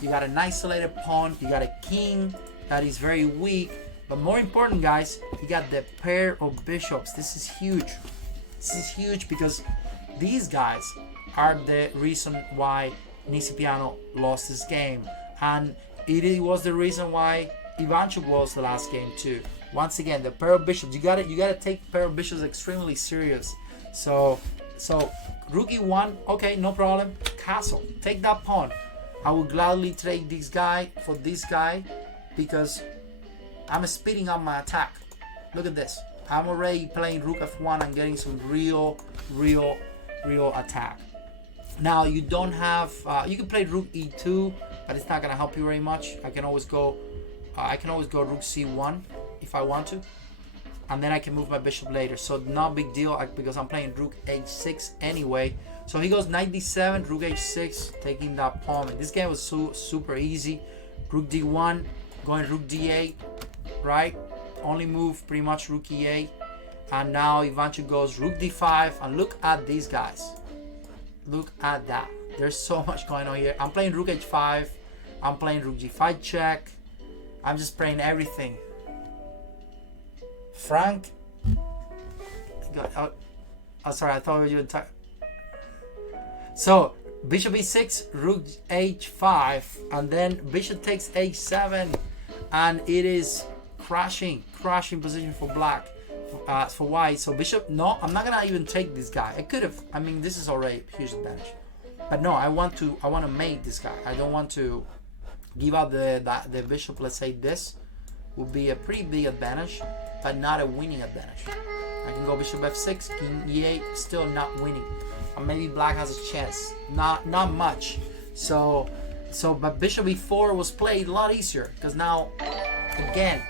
you got an isolated pawn, you got a king that is very weak, but more important, guys, you got the pair of bishops. This is huge. This is huge because these guys are the reason why Nisipiano lost this game, and it was the reason why Ivanchuk lost the last game too. Once again, the pair of bishops, you gotta take pair of bishops extremely serious. So rook e1, okay, no problem. Castle, take that pawn. I would gladly trade this guy for this guy because I'm speeding up my attack. Look at this. I'm already playing rook f1 and getting some real attack. Now you don't have, you can play rook e2, but it's not gonna help you very much. I can always go rook c1 if I want to, and then I can move my bishop later. So not big deal because I'm playing rook h6 anyway. So he goes knight d7, rook h6, taking that pawn. And this game was super easy. Rook d1, going rook d8, right? Only move pretty much rook e8. And now Ivanchuk goes rook d5, and look at these guys. Look at that. There's so much going on here. I'm playing rook h5. I'm playing rook g5 check. I'm just playing everything. Frank, oh, sorry, I thought you were talking. So bishop e6, rook h5, and then bishop takes h7, and it is crashing position for black, for white. So bishop, no, I'm not gonna even take this guy. I could have. I mean, this is already a huge advantage, but no, I want to mate this guy. I don't want to give out the bishop. Let's say this would be a pretty big advantage, but not a winning advantage. I can go bishop f6, king e8, still not winning. Or maybe black has a chance, not much. So but bishop e4 was played a lot easier because now, again,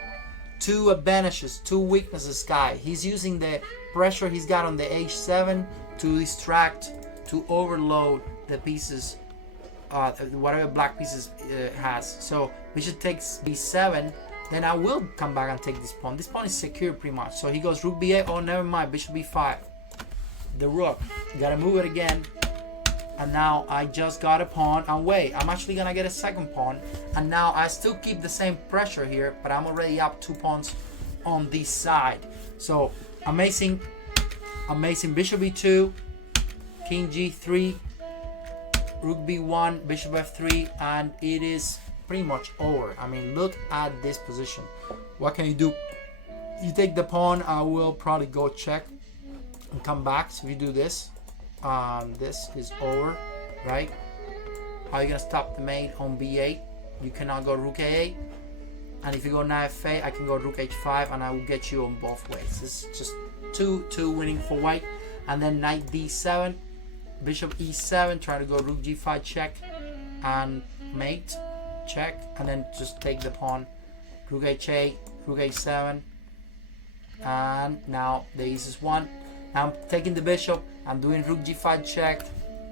two advantages, two weaknesses, guy. He's using the pressure he's got on the h7 to distract, to overload the pieces, whatever black pieces has. So bishop takes b7. Then I will come back and take this pawn. This pawn is secure pretty much. So he goes rook b8. Oh, never mind. Bishop b5. The rook. Gotta move it again. And now I just got a pawn. And wait, I'm actually gonna get a second pawn. And now I still keep the same pressure here, but I'm already up 2 pawns on this side. So amazing Amazing. Bishop e2, king g3, rook b1, bishop f3, and it is pretty much over. I mean, look at this position. What can you do? You take the pawn. I will probably go check and come back. So if you do this, this is over, right? How are you gonna stop the mate on b8? You cannot go rook a8. And if you go knight f8, I can go rook h5, and I will get you on both ways. This is just two winning for white. And then knight d7, bishop e7, try to go rook g5 check, and mate check, and then just take the pawn, rook h8, rook a7, and now the ace is won. Now I'm taking the bishop, I'm doing rook g5 check,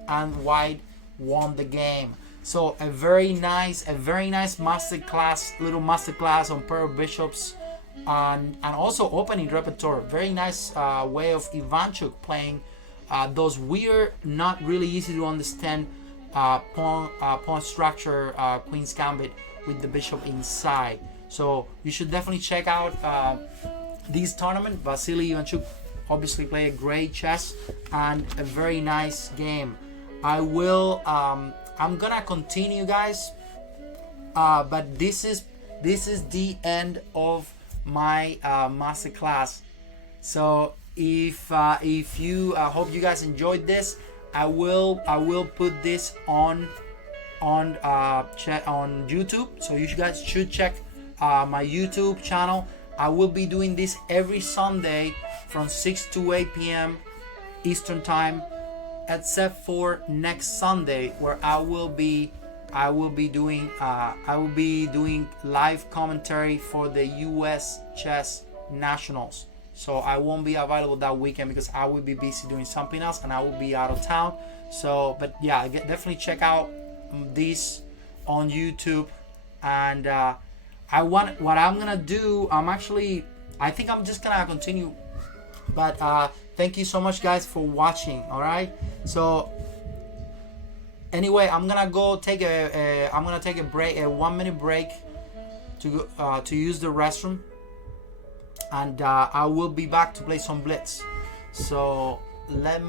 and white won the game. So a very nice masterclass, little masterclass on pair of bishops, and also opening repertoire. Very nice way of Ivanchuk playing those weird, not really easy to understand pawn structure, Queen's Gambit with the bishop inside. So you should definitely check out this tournament. Vasily Ivanchuk obviously played a great chess and a very nice game. I'm gonna continue, guys, but this is the end of my masterclass. So if you hope you guys enjoyed this, I will put this on YouTube, so you guys should check my YouTube channel. I will be doing this every Sunday from 6 to 8 p.m. Eastern time, except for next Sunday, where I will be doing live commentary for the US Chess Nationals. So I won't be available that weekend because I will be busy doing something else and I will be out of town. So, but yeah, definitely check out this on YouTube. And what I'm gonna do, I think I'm just gonna continue. But thank you so much, guys, for watching. All right. So anyway, I'm gonna go take a 1 minute break to use the restroom, and I will be back to play some blitz. So let me